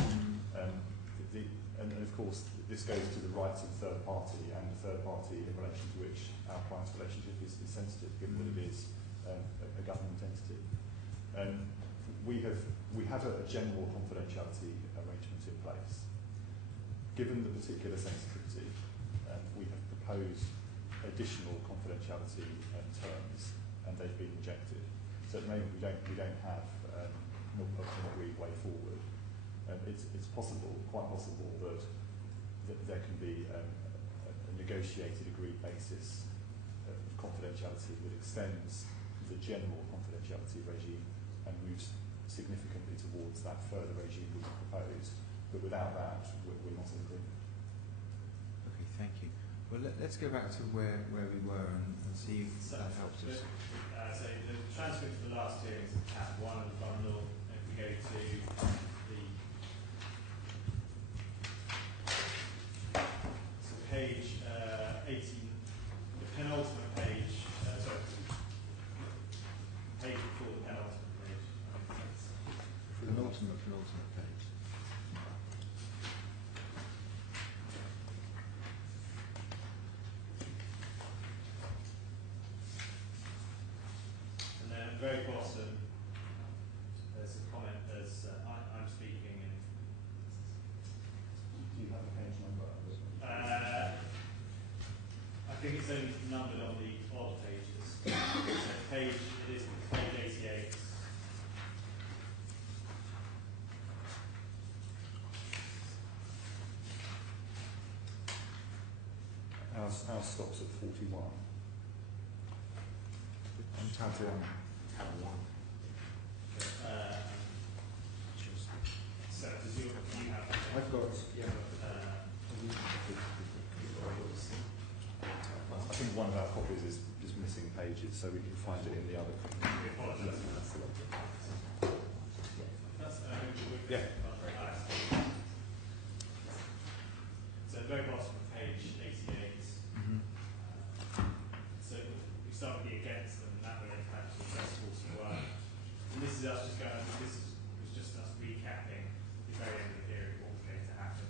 And of course, this goes to the rights of the third party, and the third party in relation to which our client's relationship is sensitive, given that it is a government entity. We have a general confidentiality arrangement in place. Given the particular sensitivity, we have proposed additional confidentiality terms, and they've been rejected. So at the moment, we don't have an agreed way forward. It's possible, quite possible, that there can be a negotiated, agreed basis of confidentiality that extends the general confidentiality regime and moves significantly towards that further regime we've proposed. But without that, we're not in agreement. Okay, thank you. Well, let's go back to where we were and see if that helps us. So the transcript for the last hearing is tab 1 of the bundle. If we go to page 18, the penultimate page, page before the penultimate page. Penultimate page. And then at the very bottom, there's a comment as I'm speaking in. Do you have a page number? I think it's only numbered on the odd pages. So it is page 88. Ours stops at 41. On tab 1. Tab 1. So does you have? I've got. I think one of our copies is missing pages, so we can find it in the other. We apologise. Yeah. So at the very bottom of page 88. So we start with the against them, and that will impact the successful work. And this is us just going. This was just us recapping the very end of the period, what was going to happen.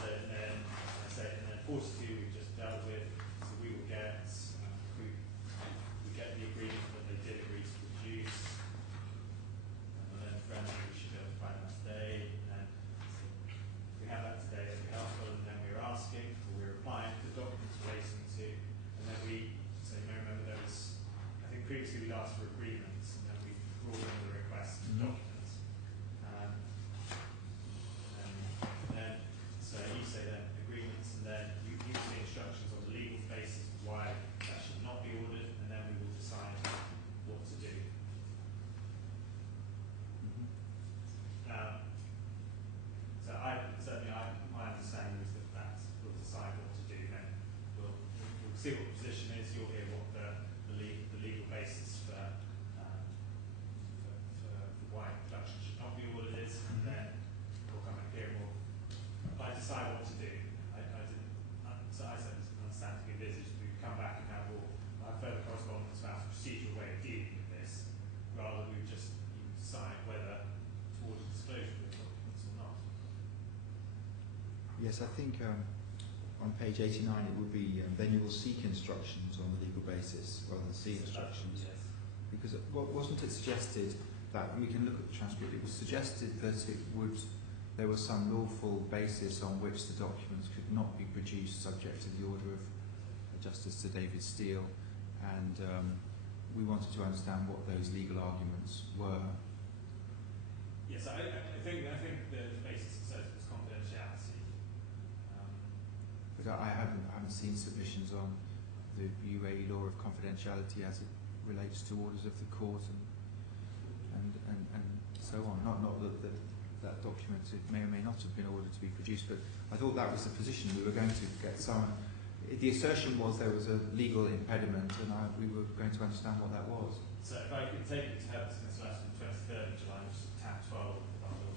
So and then 42 we've just dealt with. So we will get we get the agreement that they did agree to produce. And then we should be able to find that today. And so we have that today, that'd be helpful. And then we're asking, or we're applying for documents relating to, and then so you may remember there was, I think previously we'd asked for agreements, and then we brought in the request for documents. And then, so you say then agreements, and then you give the instructions on the legal basis of why that should not be ordered, and then we will decide what to do. So my understanding is that we'll decide what to do. Then we'll see what the position is. You'll hear what the legal basis for why production should not be ordered is, and then we'll come back here and I decide what to do. So I said, understand to be envisaged, we come back and have further correspondence about the procedural way of dealing with this, rather than we just decide whether to order disclosure of documents or not. Yes, I think on page 89 it would be then you will seek instructions on the legal basis rather than see instructions. Yes. Because wasn't it suggested that we can look at the transcript? It was suggested that there was some lawful basis on which the documents could not be produced subject to the order of Justice Sir David Steele, and we wanted to understand what those legal arguments were. Yes, I think the basis says it was confidentiality. But I haven't seen submissions on the UAE law of confidentiality as it relates to orders of the court and so on. Not that document, it may or may not have been ordered to be produced, but I thought that was the position. We were going to get some. The assertion was there was a legal impediment, and we were going to understand what that was. So if I could take you to have this lesson, 23rd of July, which is tab 12 of the bundle.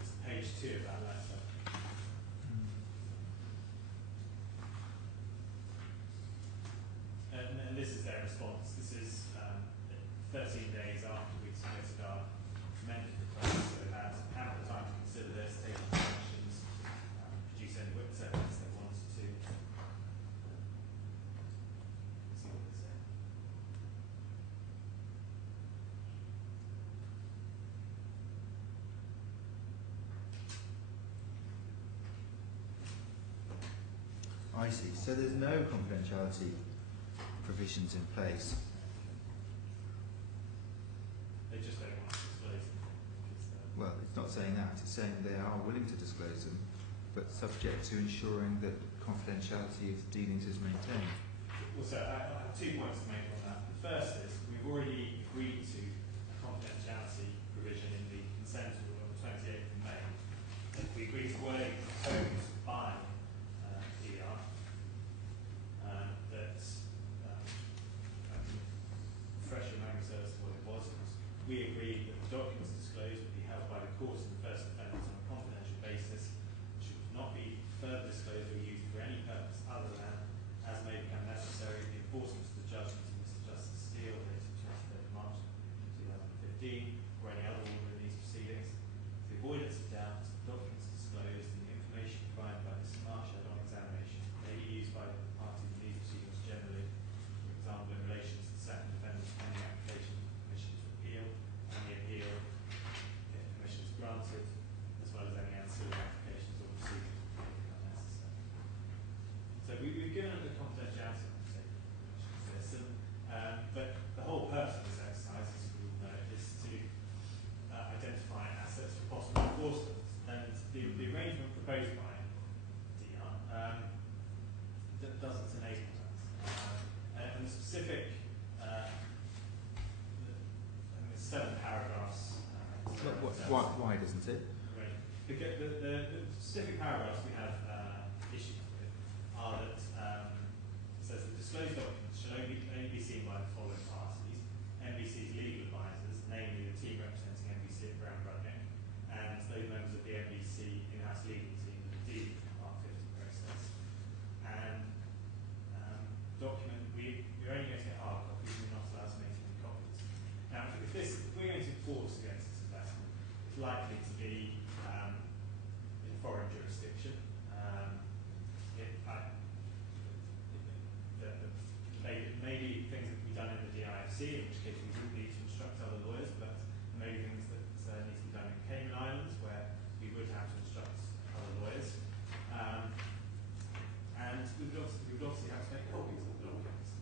It's page 2 of that letter. And this is their response. This is 13 days after we submitted our amended request, so they've had ample time to consider this, take questions, produce any witness evidence they wanted to. See what they say. I see. So there's no confidentiality provisions in place. They just don't want to disclose them. Well, it's not saying that. It's saying they are willing to disclose them, but subject to ensuring that confidentiality of dealings is maintained. Well, so I have 2 points to make on that. The first is we've already agreed to a confidentiality provision in the consent order on the 28th of May. We agreed to wording proposed by Deyaar that refresh your memory service to what it was. We agreed that the documents disclosed would be held by the court in the first defendant on a confidential basis, should not be further disclosed or used for any purpose other than, as may become necessary, the enforcement of the judgment of Mr. Justice Steele dated 23rd of March 2015, or any other order in these proceedings. For the avoidance of doubt, documents disclosed and the information provided by Mr. Marshall on examination may be used by the parties in these proceedings generally, for example, in relation to the second defendant's pending application for permission to appeal, and the appeal, if permission is granted, as well as any ancillary applications or proceedings that may become necessary. So we've given them the confidentiality for this, but the whole purpose of this exercise, as we all know, is to identify assets for possible enforcement. And the arrangement proposed by Deyaar doesn't enable that. And the specific, there's 7 paragraphs. Why doesn't it? Because the specific paragraphs we have issues with are that it says the disclosed documents shall only be seen by the following parties: NBC's legal advisors, namely the team representing NBC at Brown Brudnick, and those members of the NBC in-house legal team that deal with the Part 50 process. And document, we're only going to get hard copies, we're not allowed to make any copies. Now, if we're going to enforce against this investment, it's likely to be in a foreign jurisdiction. Maybe things that can be done in the DIFC, in which case we would need to instruct other lawyers, but maybe things that need to be done in Cayman Islands, where we would have to instruct other lawyers. And we would obviously have to make copies of the documents.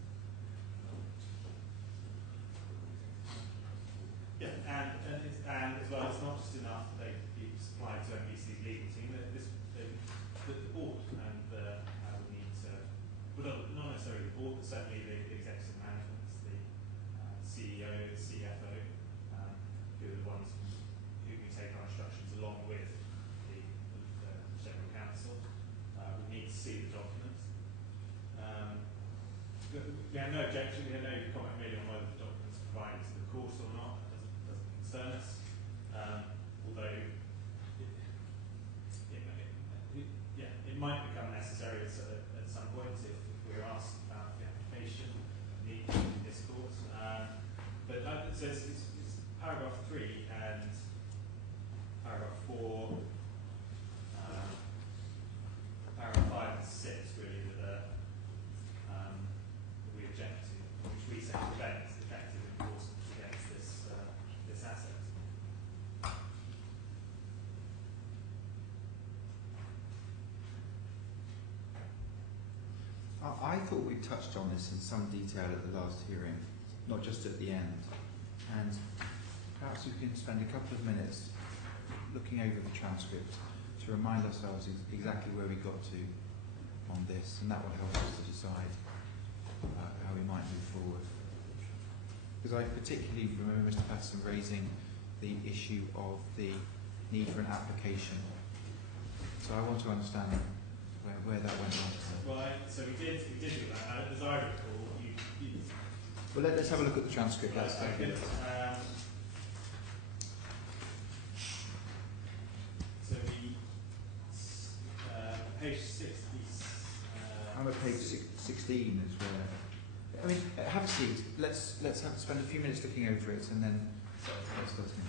Yeah, and as well, it's not just enough that they be supplied to NBC's legal team. The board and would need to, well, not necessarily the board, but certainly the executive management, the CEO, the CFO, who are the ones who can take our instructions along with the general counsel. We need to see the documents. We have no objection, we have no comment really on whether the documents are provided to the court or not. That doesn't concern us. Although it might become necessary at some point if we're asked about the application need in this court. But it says it's paragraph 3 and paragraph 4, paragraph 5 and 6 really that we object to, which we say prevents effective enforcement against this asset. I thought we touched on this in some detail at the last hearing, not just at the end. And perhaps we can spend a couple of minutes looking over the transcript to remind ourselves exactly where we got to on this, and that will help us to decide how we might move forward. Because I particularly remember Mr. Patterson raising the issue of the need for an application. So I want to understand where that went on. Right, so we did do that. As I recall, Well, let's have a look at the transcript. Right, so we page 60. I'm at page 16 is where. I mean, have a seat. Let's spend a few minutes looking over it and then let's go through.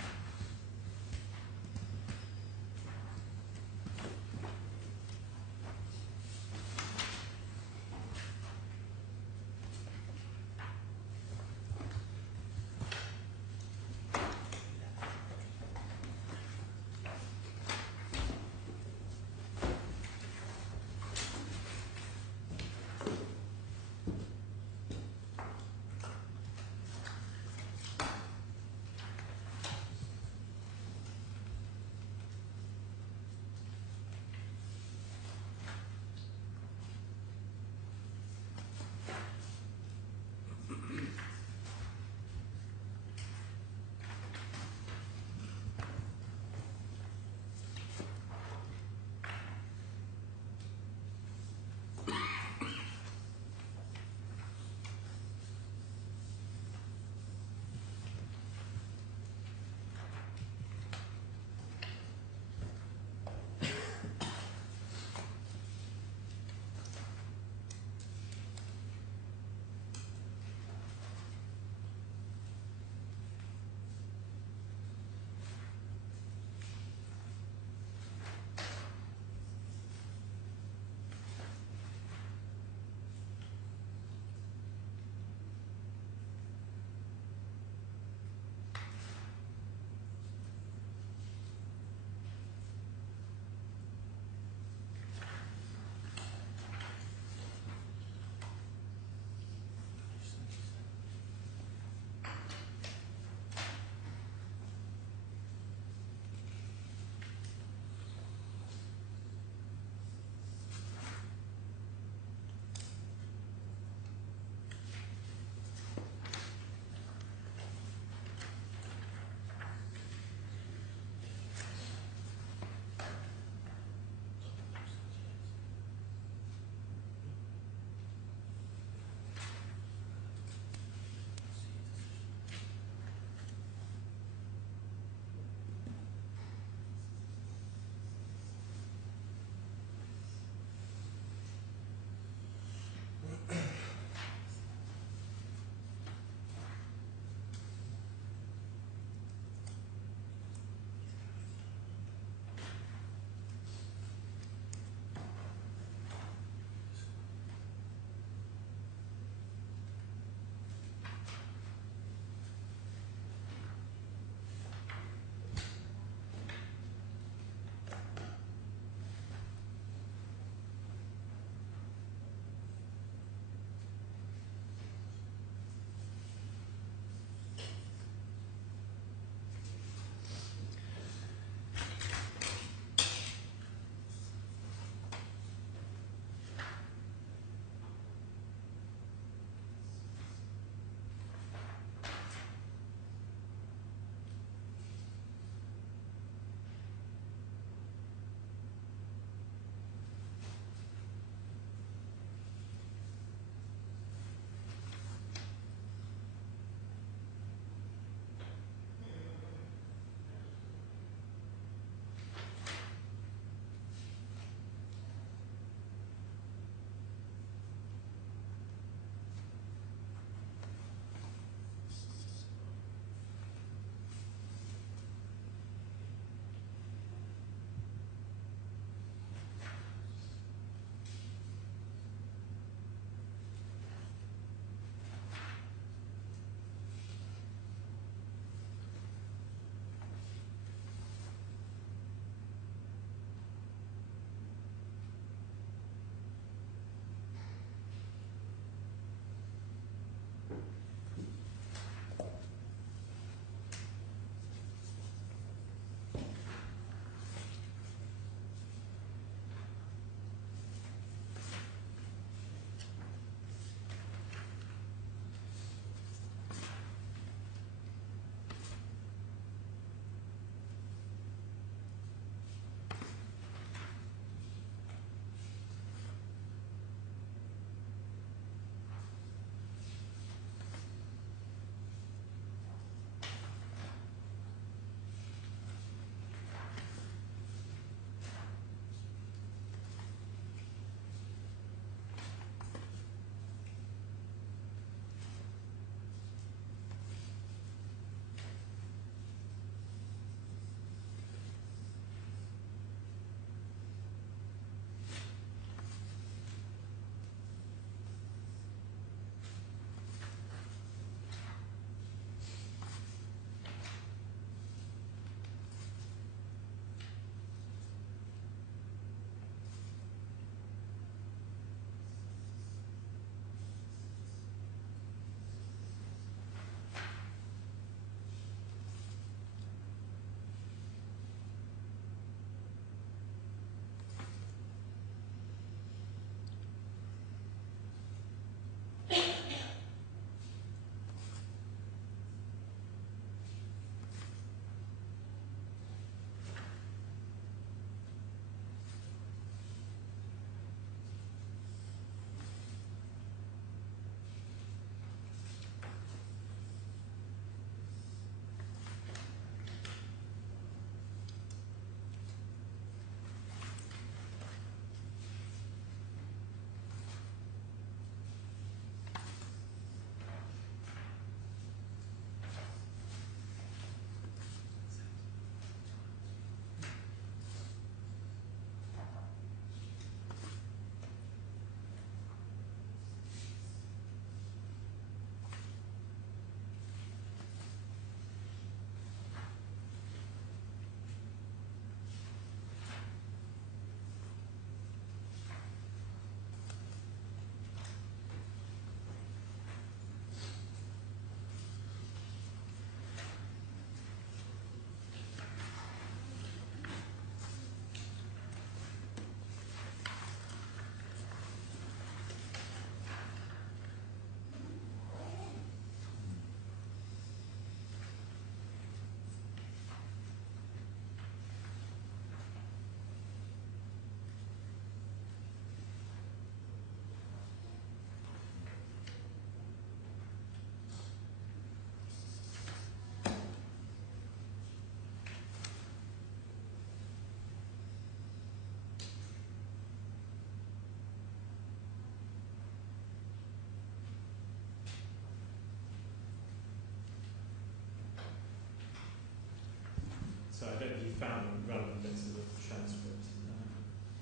So I don't know if you found the relevant bits of the transcript.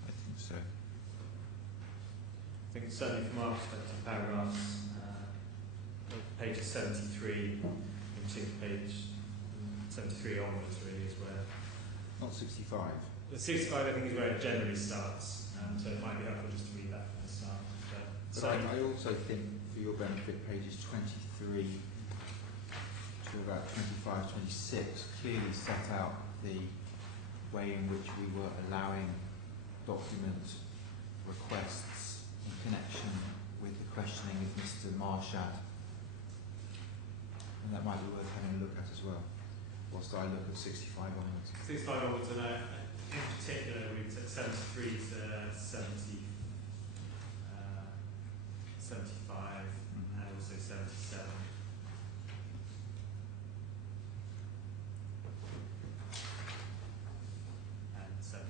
I think so. I think certainly from our perspective, paragraphs, pages 73 into page 73 onwards really is where... Not 65. The 65 I think is where it generally starts, so it might be helpful just to read that from the start. But I also think, for your benefit, pages 23 to about 25, 26 clearly set out the way in which we were allowing document requests in connection with the questioning of Mr. Marshad. And that might be worth having a look at as well, whilst I look at 65 onwards. 65 onwards, and in particular we've set 73 to 70, 75 and also 77. And 78.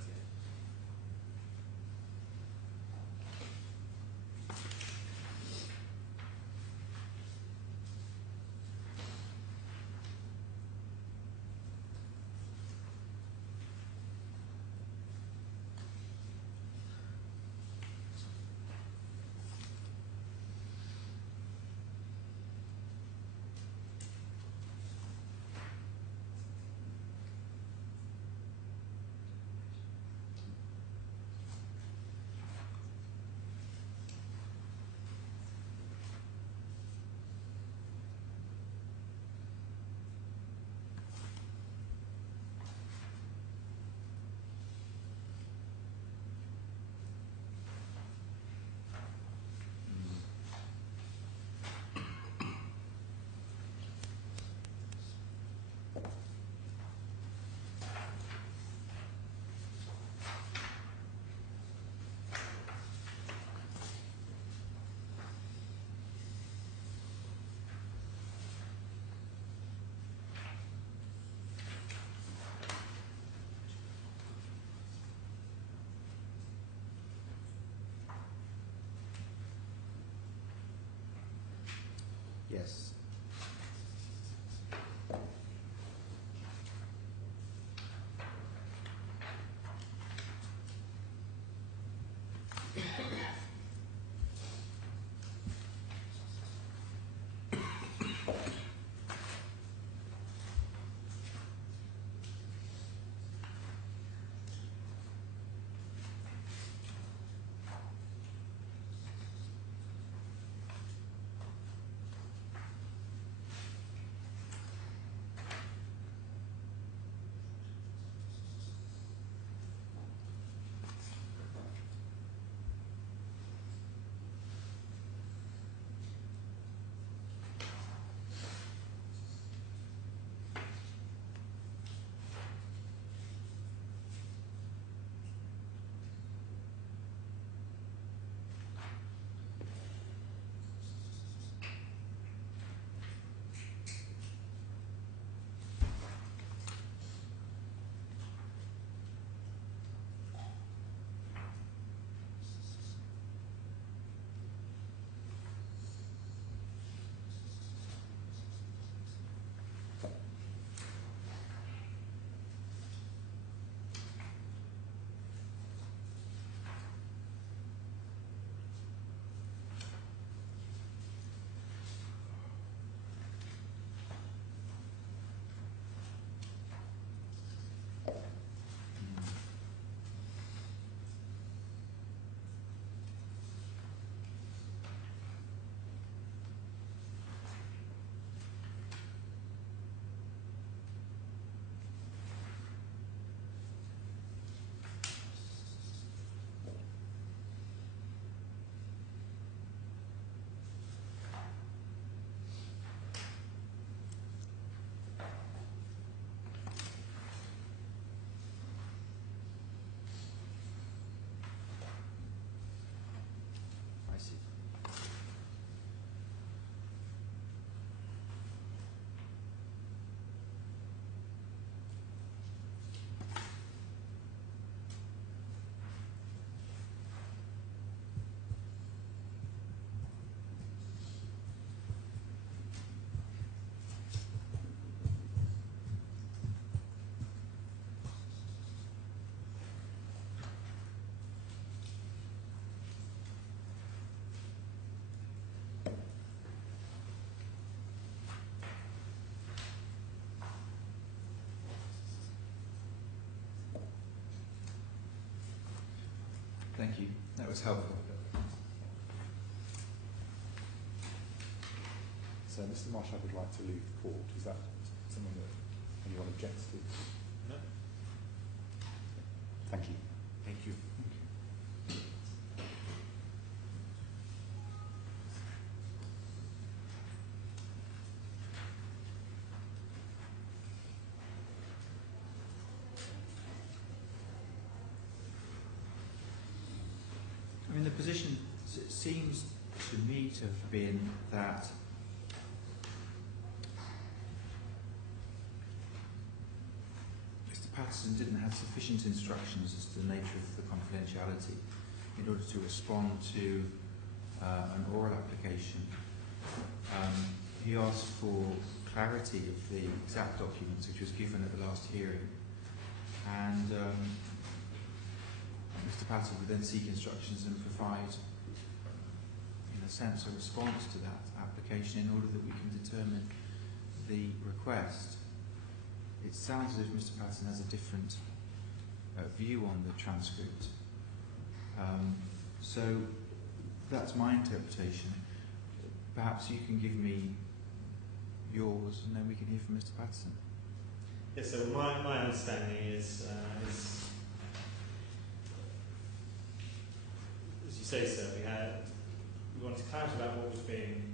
Thank you. That was helpful. So Mr. Marshall would like to leave the court. Is that something that anyone objects to? No. Thank you. Thank you. I mean, the position seems to me to have been that Mr. Patterson didn't have sufficient instructions as to the nature of the confidentiality in order to respond to an oral application. He asked for clarity of the exact documents which was given at the last hearing, and Mr. Patterson would then seek instructions and provide, in a sense, a response to that application in order that we can determine the request. It sounds as if Mr. Patterson has a different view on the transcript. So that's my interpretation. Perhaps you can give me yours, and then we can hear from Mr. Patterson. Yes, so my understanding is as you say, sir, we wanted clarity about what was being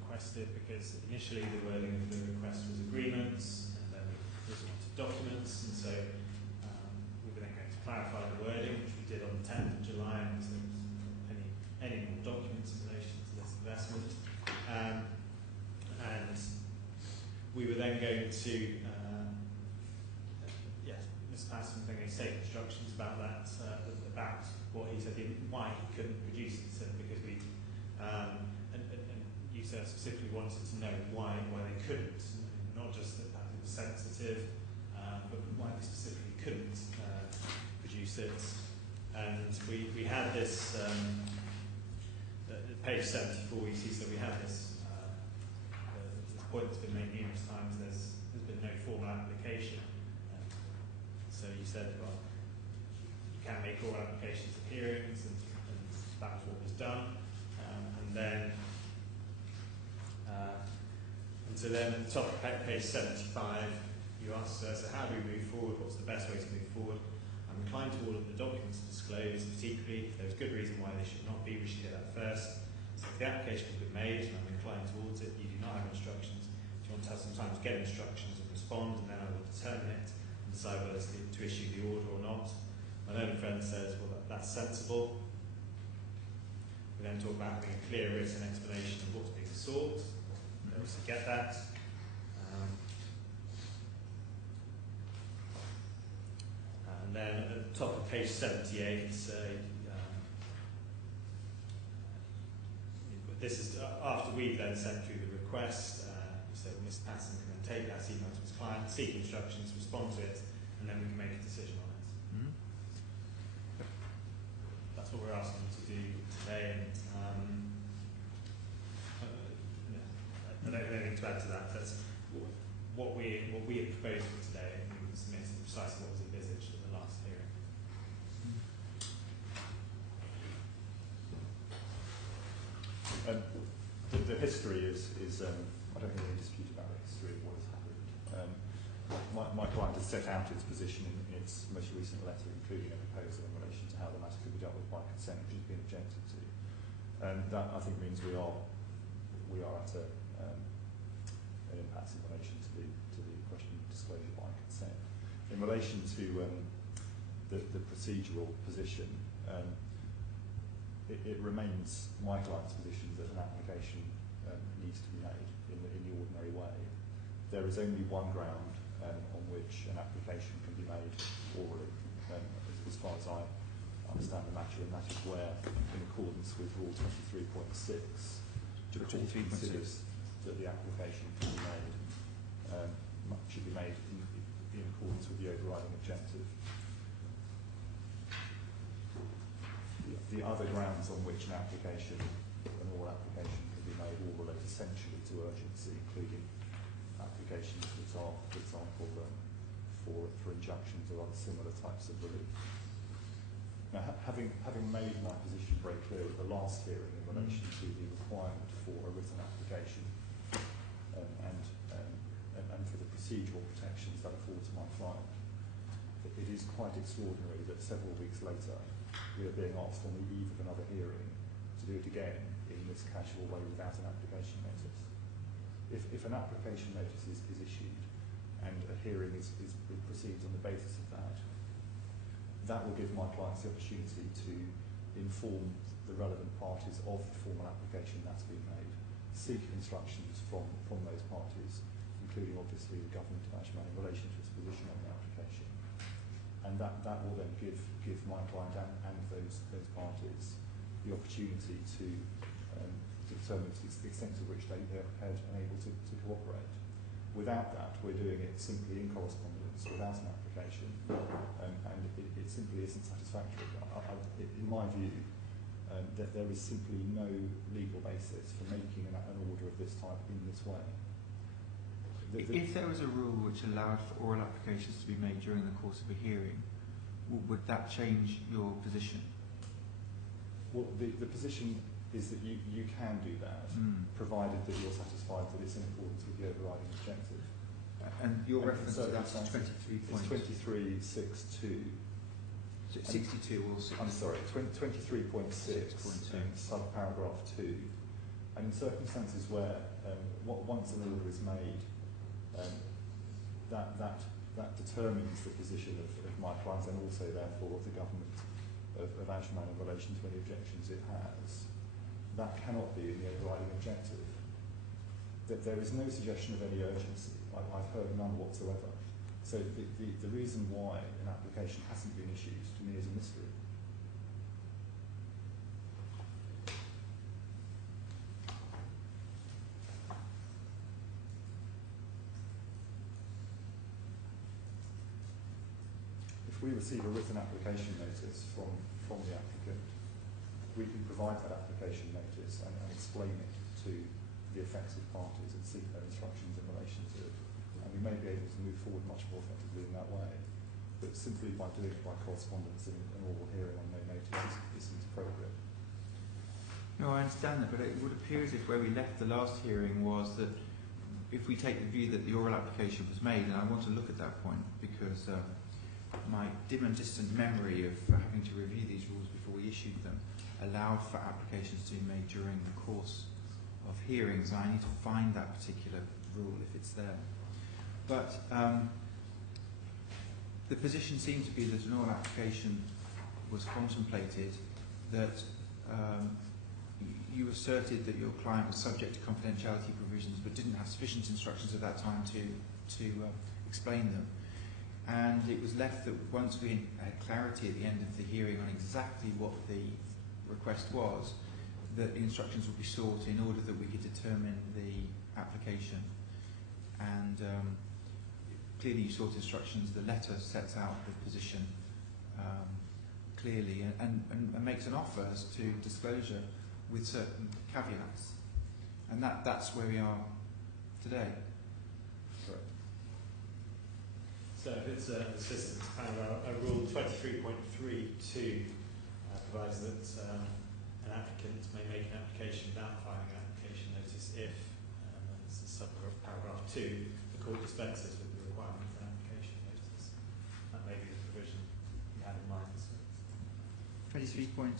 requested, because initially the wording of the request was agreements, and then we wanted documents, and so we were then going to clarify the wording, which we did on the 10th of July, and so any more documents in relation to this investment. And we were then going to, Mr. Patterson was then going to take instructions about that, about what he said, why he couldn't produce it. He said because we, and you said specifically wanted to know why they couldn't, not just that it was sensitive, but why they specifically couldn't produce it. And we had this, page 74, you see, so we have this, the point that's been made numerous times, there's been no formal application. So you said, well, you can make all applications at hearings, and that was what was done. So then at the top of page 75, you asked us, so how do we move forward? What's the best way to move forward? I'm inclined to all of the documents disclosed, particularly if there's good reason why they should not be, we should hear that first. So if the application has been made and I'm inclined towards it, you do not have instructions. If you want to have some time to get instructions and respond, and then I will determine it and decide whether to issue the order or not. My learned friend says, well, that's sensible. We then talk about having a clear written explanation of what's being sought. They also get that. And then at the top of page 78, this is after we've then sent through the request. You said, well, Mr. Patterson can then take that email to his client, seek instructions, respond to it, and then we can make a decision on it. Mm-hmm. That's what we're asking to do today. And I don't have anything to add to that. That's what we have proposed for today, and we can submit precisely what was envisaged at the last hearing. The history is I don't think any dispute about the history of what has happened. My client has set out its position in its most recent letter, including a proposal in relation to how the matter could be dealt with by consent, which has been objected to. That I think means we are at an impasse in relation to the question of disclosure by consent. In relation to the procedural position, it remains my client's position that an application needs to be made in the ordinary way. There is only one ground on which an application can be made orally, as far as I understand the matter, and that is where, in accordance with Rule 23.6, the court considers that the application can be made, should be made in accordance with the overriding objective. The other grounds on which an oral application can be made all relate essentially to urgency, including applications that are, for example, for injunctions or other similar types of relief. Now, having made my position very clear at the last hearing in relation to the requirement for a written application and for the procedural protections that afford to my client, it is quite extraordinary that several weeks later we are being asked on the eve of another hearing to do it again in this casual way without an application notice. If an application notice is issued and a hearing it proceeds on the basis of that, that will give my clients the opportunity to inform the relevant parties of the formal application that's been made, seek instructions from those parties, including obviously the government of Ashman in relation to its position on the application. And that will then give my client and those parties the opportunity to determine the extent to which they are prepared and able to cooperate. Without that, we're doing it simply in correspondence without an application, and it simply isn't satisfactory. In my view, that there is simply no legal basis for making an order of this type in this way. If there was a rule which allowed for oral applications to be made during the course of a hearing, would that change your position? Well, the position is that you can do that, provided that you're satisfied that it's in accordance with the overriding objective. And your reference to that is 23 It's 23.62. 62 or 6? I'm sorry, 23.6, subparagraph 2. And in circumstances where once an order is made, that determines the position of my clients and also therefore of the government of Ashman in relation to any objections it has, that cannot be in the overriding objective. That there is no suggestion of any urgency. I've heard none whatsoever. So the reason why an application hasn't been issued to me is a mystery. If we receive a written application notice from the applicant, we can provide that application notice and explain it to the affected parties and seek their instructions in relation to it. And we may be able to move forward much more effectively in that way. But simply by doing it by correspondence in an oral hearing on no notice isn't appropriate. No, I understand that, but it would appear as if where we left the last hearing was that if we take the view that the oral application was made, and I want to look at that point because my dim and distant memory of having to review these rules before we issued them allowed for applications to be made during the course of hearings. I need to find that particular rule if it's there. But the position seemed to be that an oral application was contemplated, that you asserted that your client was subject to confidentiality provisions but didn't have sufficient instructions at that time to explain them. And it was left that once we had clarity at the end of the hearing on exactly what the request was, that the instructions would be sought in order that we could determine the application. And clearly you sought instructions. The letter sets out the position clearly and makes an offer as to disclosure with certain caveats. And that's where we are today. Correct. So if it's an assistance paragraph, rule 23.32 provides that an applicant may make an application without filing an application notice if, this is subparagraph 2, the court dispenses with the requirement for an application notice. That may be the provision you had in mind. 23.32.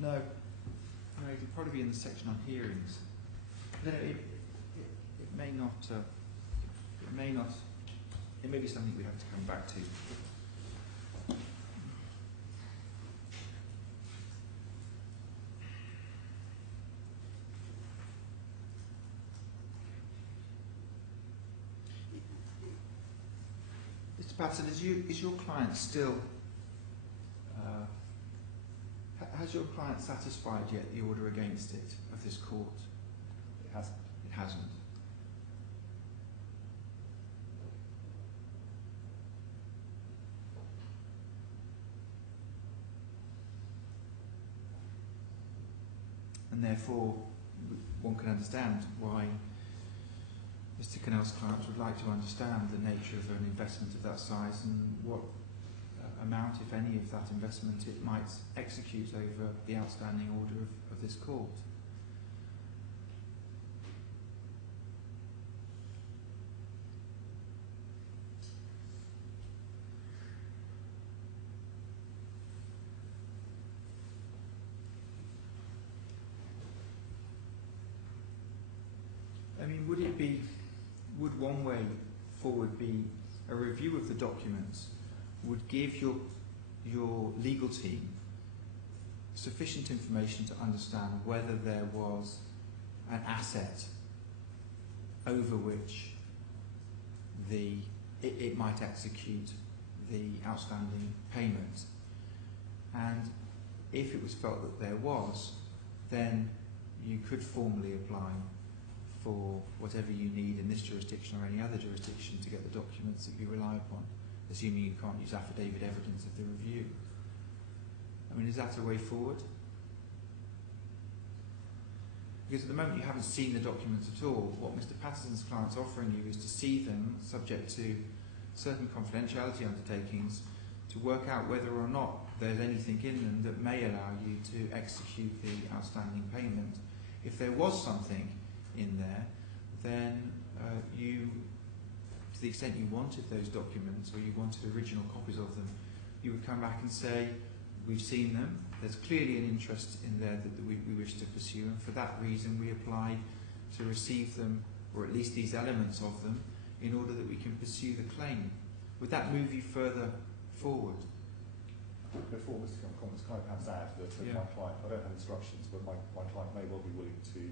No, it'll probably be in the section on hearings. No, it may not. It may not. It may be something we have to come back to. Mr. Patterson, is your client still? Has your client satisfied yet the order against it of this court? It hasn't. It hasn't. And therefore, one can understand why Mr. Cannell's clients would like to understand the nature of an investment of that size and what amount, if any, of that investment it might execute over the outstanding order of this court. I mean, would one way forward be a review of the documents would give your legal team sufficient information to understand whether there was an asset over which it might execute the outstanding payment, and if it was felt that there was, then you could formally apply for whatever you need in this jurisdiction or any other jurisdiction to get the documents that you rely upon, assuming you can't use affidavit evidence of the review. I mean, is that a way forward? Because at the moment you haven't seen the documents at all. What Mr. Patterson's client's offering you is to see them, subject to certain confidentiality undertakings, to work out whether or not there's anything in them that may allow you to execute the outstanding payment. If there was something in there, then you, to the extent you wanted those documents or you wanted original copies of them, you would come back and say, we've seen them, there's clearly an interest in there that we wish to pursue, and for that reason we apply to receive them, or at least these elements of them, in order that we can pursue the claim. Would that move you further forward? Before Mr. Comments, can I perhaps add that my client, I don't have instructions, but my client may well be willing to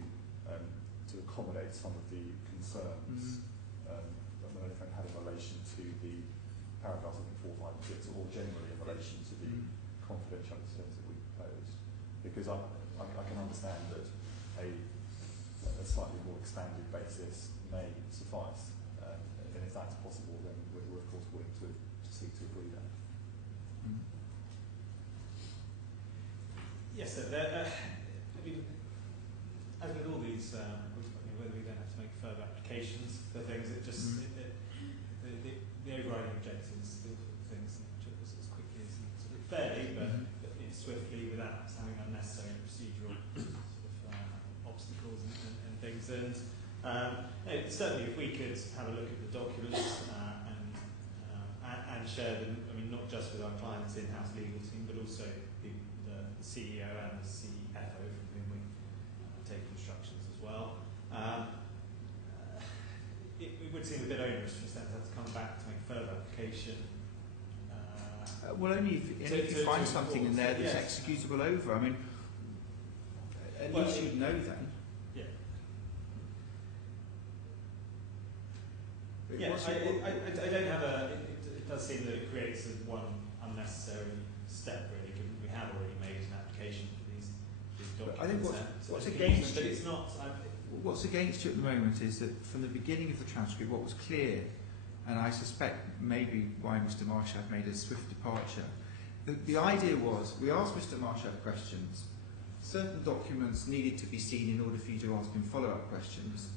accommodate some of the concerns that the defendant had in relation to the paragraphs, I think 4, 5 and 6, or generally in relation to the confidentiality terms that we proposed. Because I can understand that a slightly more expanded basis may suffice, and if that's possible, then we're of course willing to seek to agree that. Yes, sir. I mean, as with all these, whether we then have to make further applications for things, it just the overriding objectives of things as quickly as sort of fairly, but swiftly without having unnecessary procedural sort of, obstacles and things. And certainly, if we could have a look at the documents and share them, I mean, not just with our client's in-house legal team, but also the CEO and the CFO from whom we take instructions as well. It would seem a bit onerous for us then to have to come back to make further application. Well, only if you find something in there that's executable over. I mean, at least you'd know then. Yeah. I don't have a. It does seem that it creates one unnecessary step, really, given we have already made an application for these documents. I think what's against you, but it's not. What's against you at the moment is that from the beginning of the transcript, what was clear, and I suspect maybe why Mr. Marshall made a swift departure, the idea was we asked Mr. Marshall questions. Certain documents needed to be seen in order for you to ask him follow-up questions.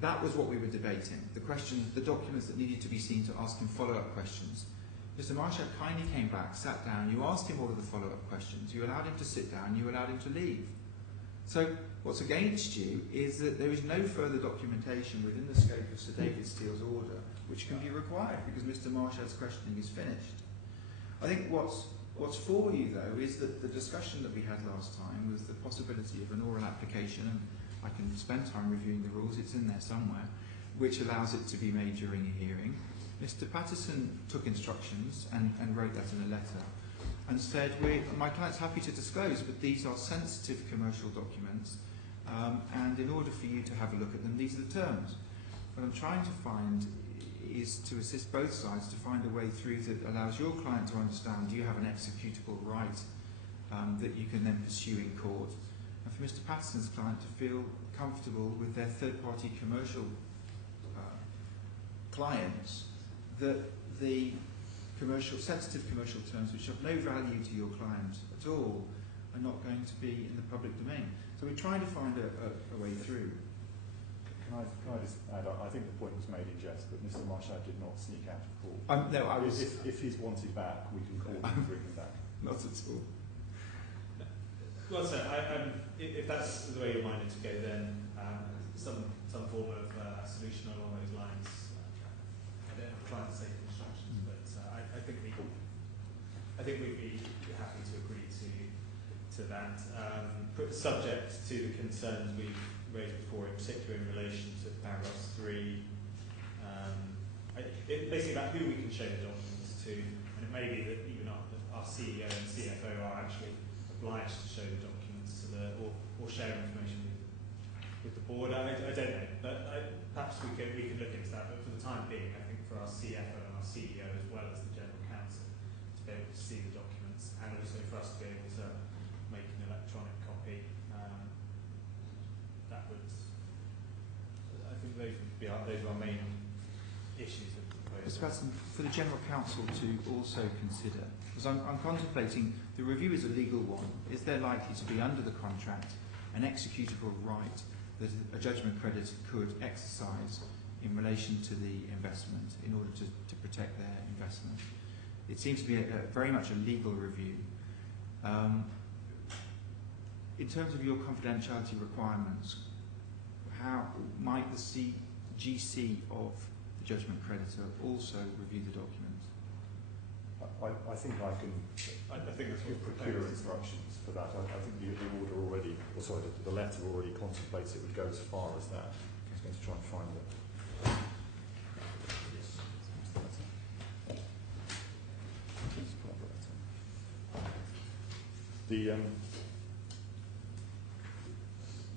That was what we were debating. The documents that needed to be seen to ask him follow-up questions. Mr. Marshall kindly came back, sat down, you asked him all of the follow-up questions, you allowed him to sit down, you allowed him to leave. So what's against you is that there is no further documentation within the scope of Sir David Steele's order which can be required because Mr. Marshall's questioning is finished. I think what's for you though is that the discussion that we had last time was the possibility of an oral application, and I can spend time reviewing the rules, it's in there somewhere, which allows it to be made during a hearing. Mr. Patterson took instructions and wrote that in a letter and said, my client's happy to disclose, but these are sensitive commercial documents, and in order for you to have a look at them, these are the terms. What I'm trying to find is to assist both sides to find a way through that allows your client to understand, do you have an executable right that you can then pursue in court, and for Mr. Patterson's client to feel comfortable with their third-party commercial clients that the sensitive commercial terms which have no value to your client at all are not going to be in the public domain. So we're trying to find a way through. Can I just add, I think the point was made in jest, but Mr. Marshall did not sneak out of call. No, I was... If he's wanted back, we can call him and bring him back. Not at all. Well, so if that's the way you're minded to go, then some form of solution along those lines. I don't have a client safe instructions, but I think we'd be happy to agree to that. Subject to the concerns we've raised before, in particular in relation to paragraphs 3. Basically about who we can show the documents to, and it may be that even our CEO and CFO are actually obliged to show the documents to or share information with the board. I don't know, but perhaps we can look into that. But for the time being, I think for our CFO and our CEO as well as the General Counsel to be able to see the documents, and also for us to be able to make an electronic copy, that would. I think those would be our main issues of the proposal. Mr. Patterson, for the General Counsel to also consider, because I'm contemplating, the review is a legal one. Is there likely to be under the contract an executable right that a judgment creditor could exercise in relation to the investment in order to protect their investment? It seems to be very much a legal review. In terms of your confidentiality requirements, how might the GC of the judgment creditor also review the documents? I think I can. I think that's what procure instructions for that. I think the order already, or sorry, the letter already contemplates it would go as far as that. I was going to try and find it.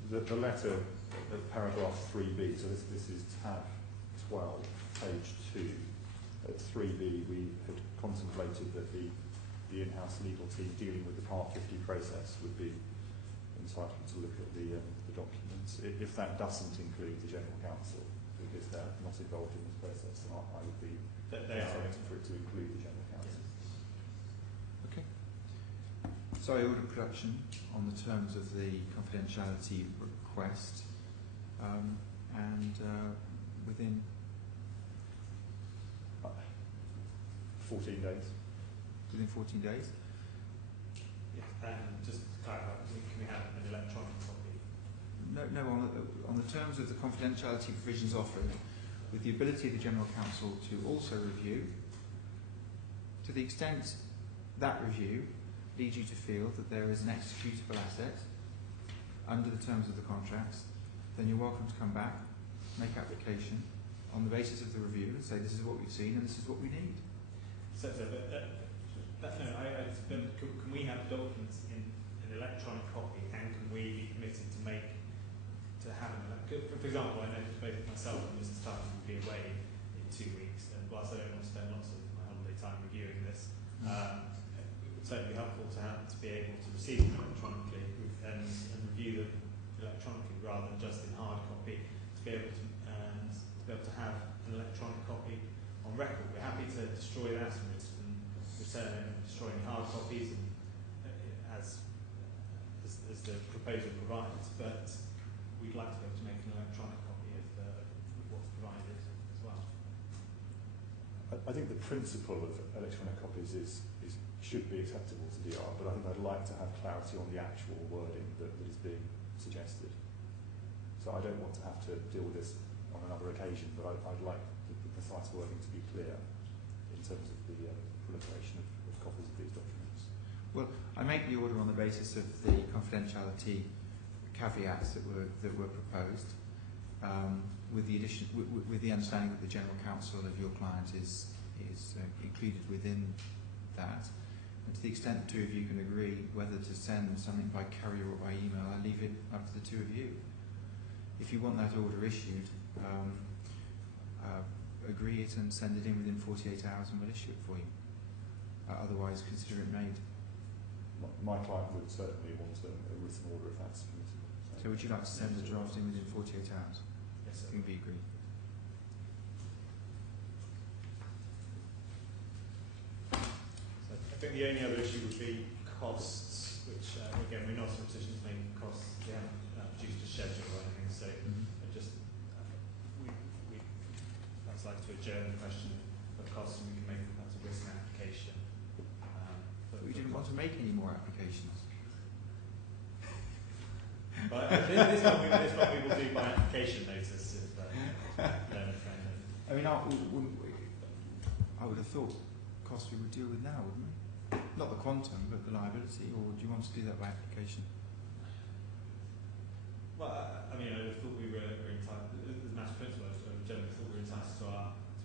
The letter at paragraph 3b, so this is tab 12, page 2. At 3b, we had contemplated that the in-house legal team dealing with the Part 50 process would be entitled to look at the documents. If that doesn't include the General Counsel, because they're not involved in this process, then I would be expecting for it to include the General Counsel. Okay. So I order production on the terms of the confidentiality request, and within 14 days. Within 14 days? Yes, and just to clarify, can we have an electronic copy? No, on the terms of the confidentiality provisions offered, with the ability of the General Counsel to also review, to the extent that review leads you to feel that there is an executable asset under the terms of the contracts, then you're welcome to come back, make application on the basis of the review and say this is what we've seen and this is what we need. So can we have documents in an electronic copy, and can we be committed to have an for example, I know that both myself and Mr. Tucker will be away in 2 weeks, and whilst I don't want to spend lots of my holiday time reviewing this, it would certainly be helpful to be able to receive them electronically and review them electronically rather than just in hard copy, to be able to have an electronic copy on record. We're happy to destroy that and return it and destroy any hard copies as the proposal provides, but we'd like to be able to make an electronic copy of what's provided as well. I think the principle of electronic copies should be acceptable to Deyaar, but I think I'd like to have clarity on the actual wording that is being suggested. So I don't want to have to deal with this on another occasion, but I'd like the precise wording to be clear in terms of the proliferation of copies of these documents. Well, I make the order on the basis of the confidentiality caveats that were proposed, with the understanding that the General Counsel of your client is included within that. And to the extent the two of you can agree whether to send something by carrier or by email, I leave it up to the two of you. If you want that order issued, agree it and send it in within 48 hours and we'll issue it for you. Otherwise, consider it made. My client would certainly want a written order if that's permissible. So would you like to send the draft in within 48 hours? Yes, sir. Can be agreed. So I think the only other issue would be costs, which again we're not in a position to make costs. We haven't produced a schedule or anything, so I just perhaps like to adjourn the question of costs, and we can make perhaps a written application. But we didn't want to make any more applications. But this one we will do by application notice if learner friendly. I mean, I would have thought costs we would deal with now, wouldn't we? Not the quantum, but the liability, or do you want to do that by application? Well, I mean, I would have thought we were entitled, as a matter of principle, I generally thought we were entitled to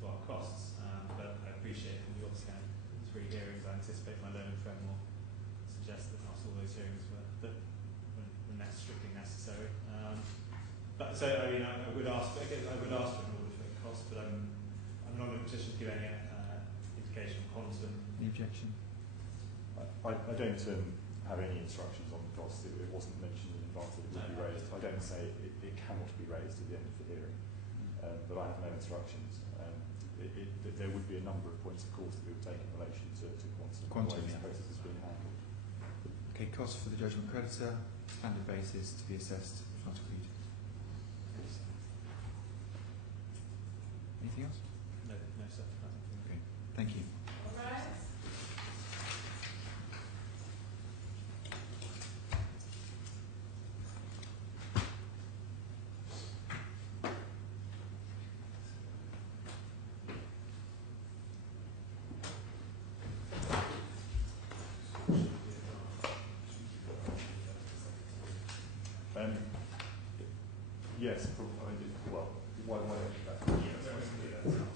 our costs, but I appreciate from the obviously 3 hearings, I anticipate my learning friend will suggest that not all those hearings were strictly necessary. But so, I mean, I would ask for an order for cost, but I'm not in a position to give any indication of quantum. Any objection? I don't have any instructions on the cost. It wasn't mentioned in advance that it would be raised. I don't say it cannot be raised at the end of the hearing, but I have no instructions. There would be a number of points of course that we would take in relation to quantum, the way this process has been handled. Okay, costs for the judgment creditor, standard basis to be assessed, if not agreed. Anything else? No, sir. Okay, thank you. All right. Yes,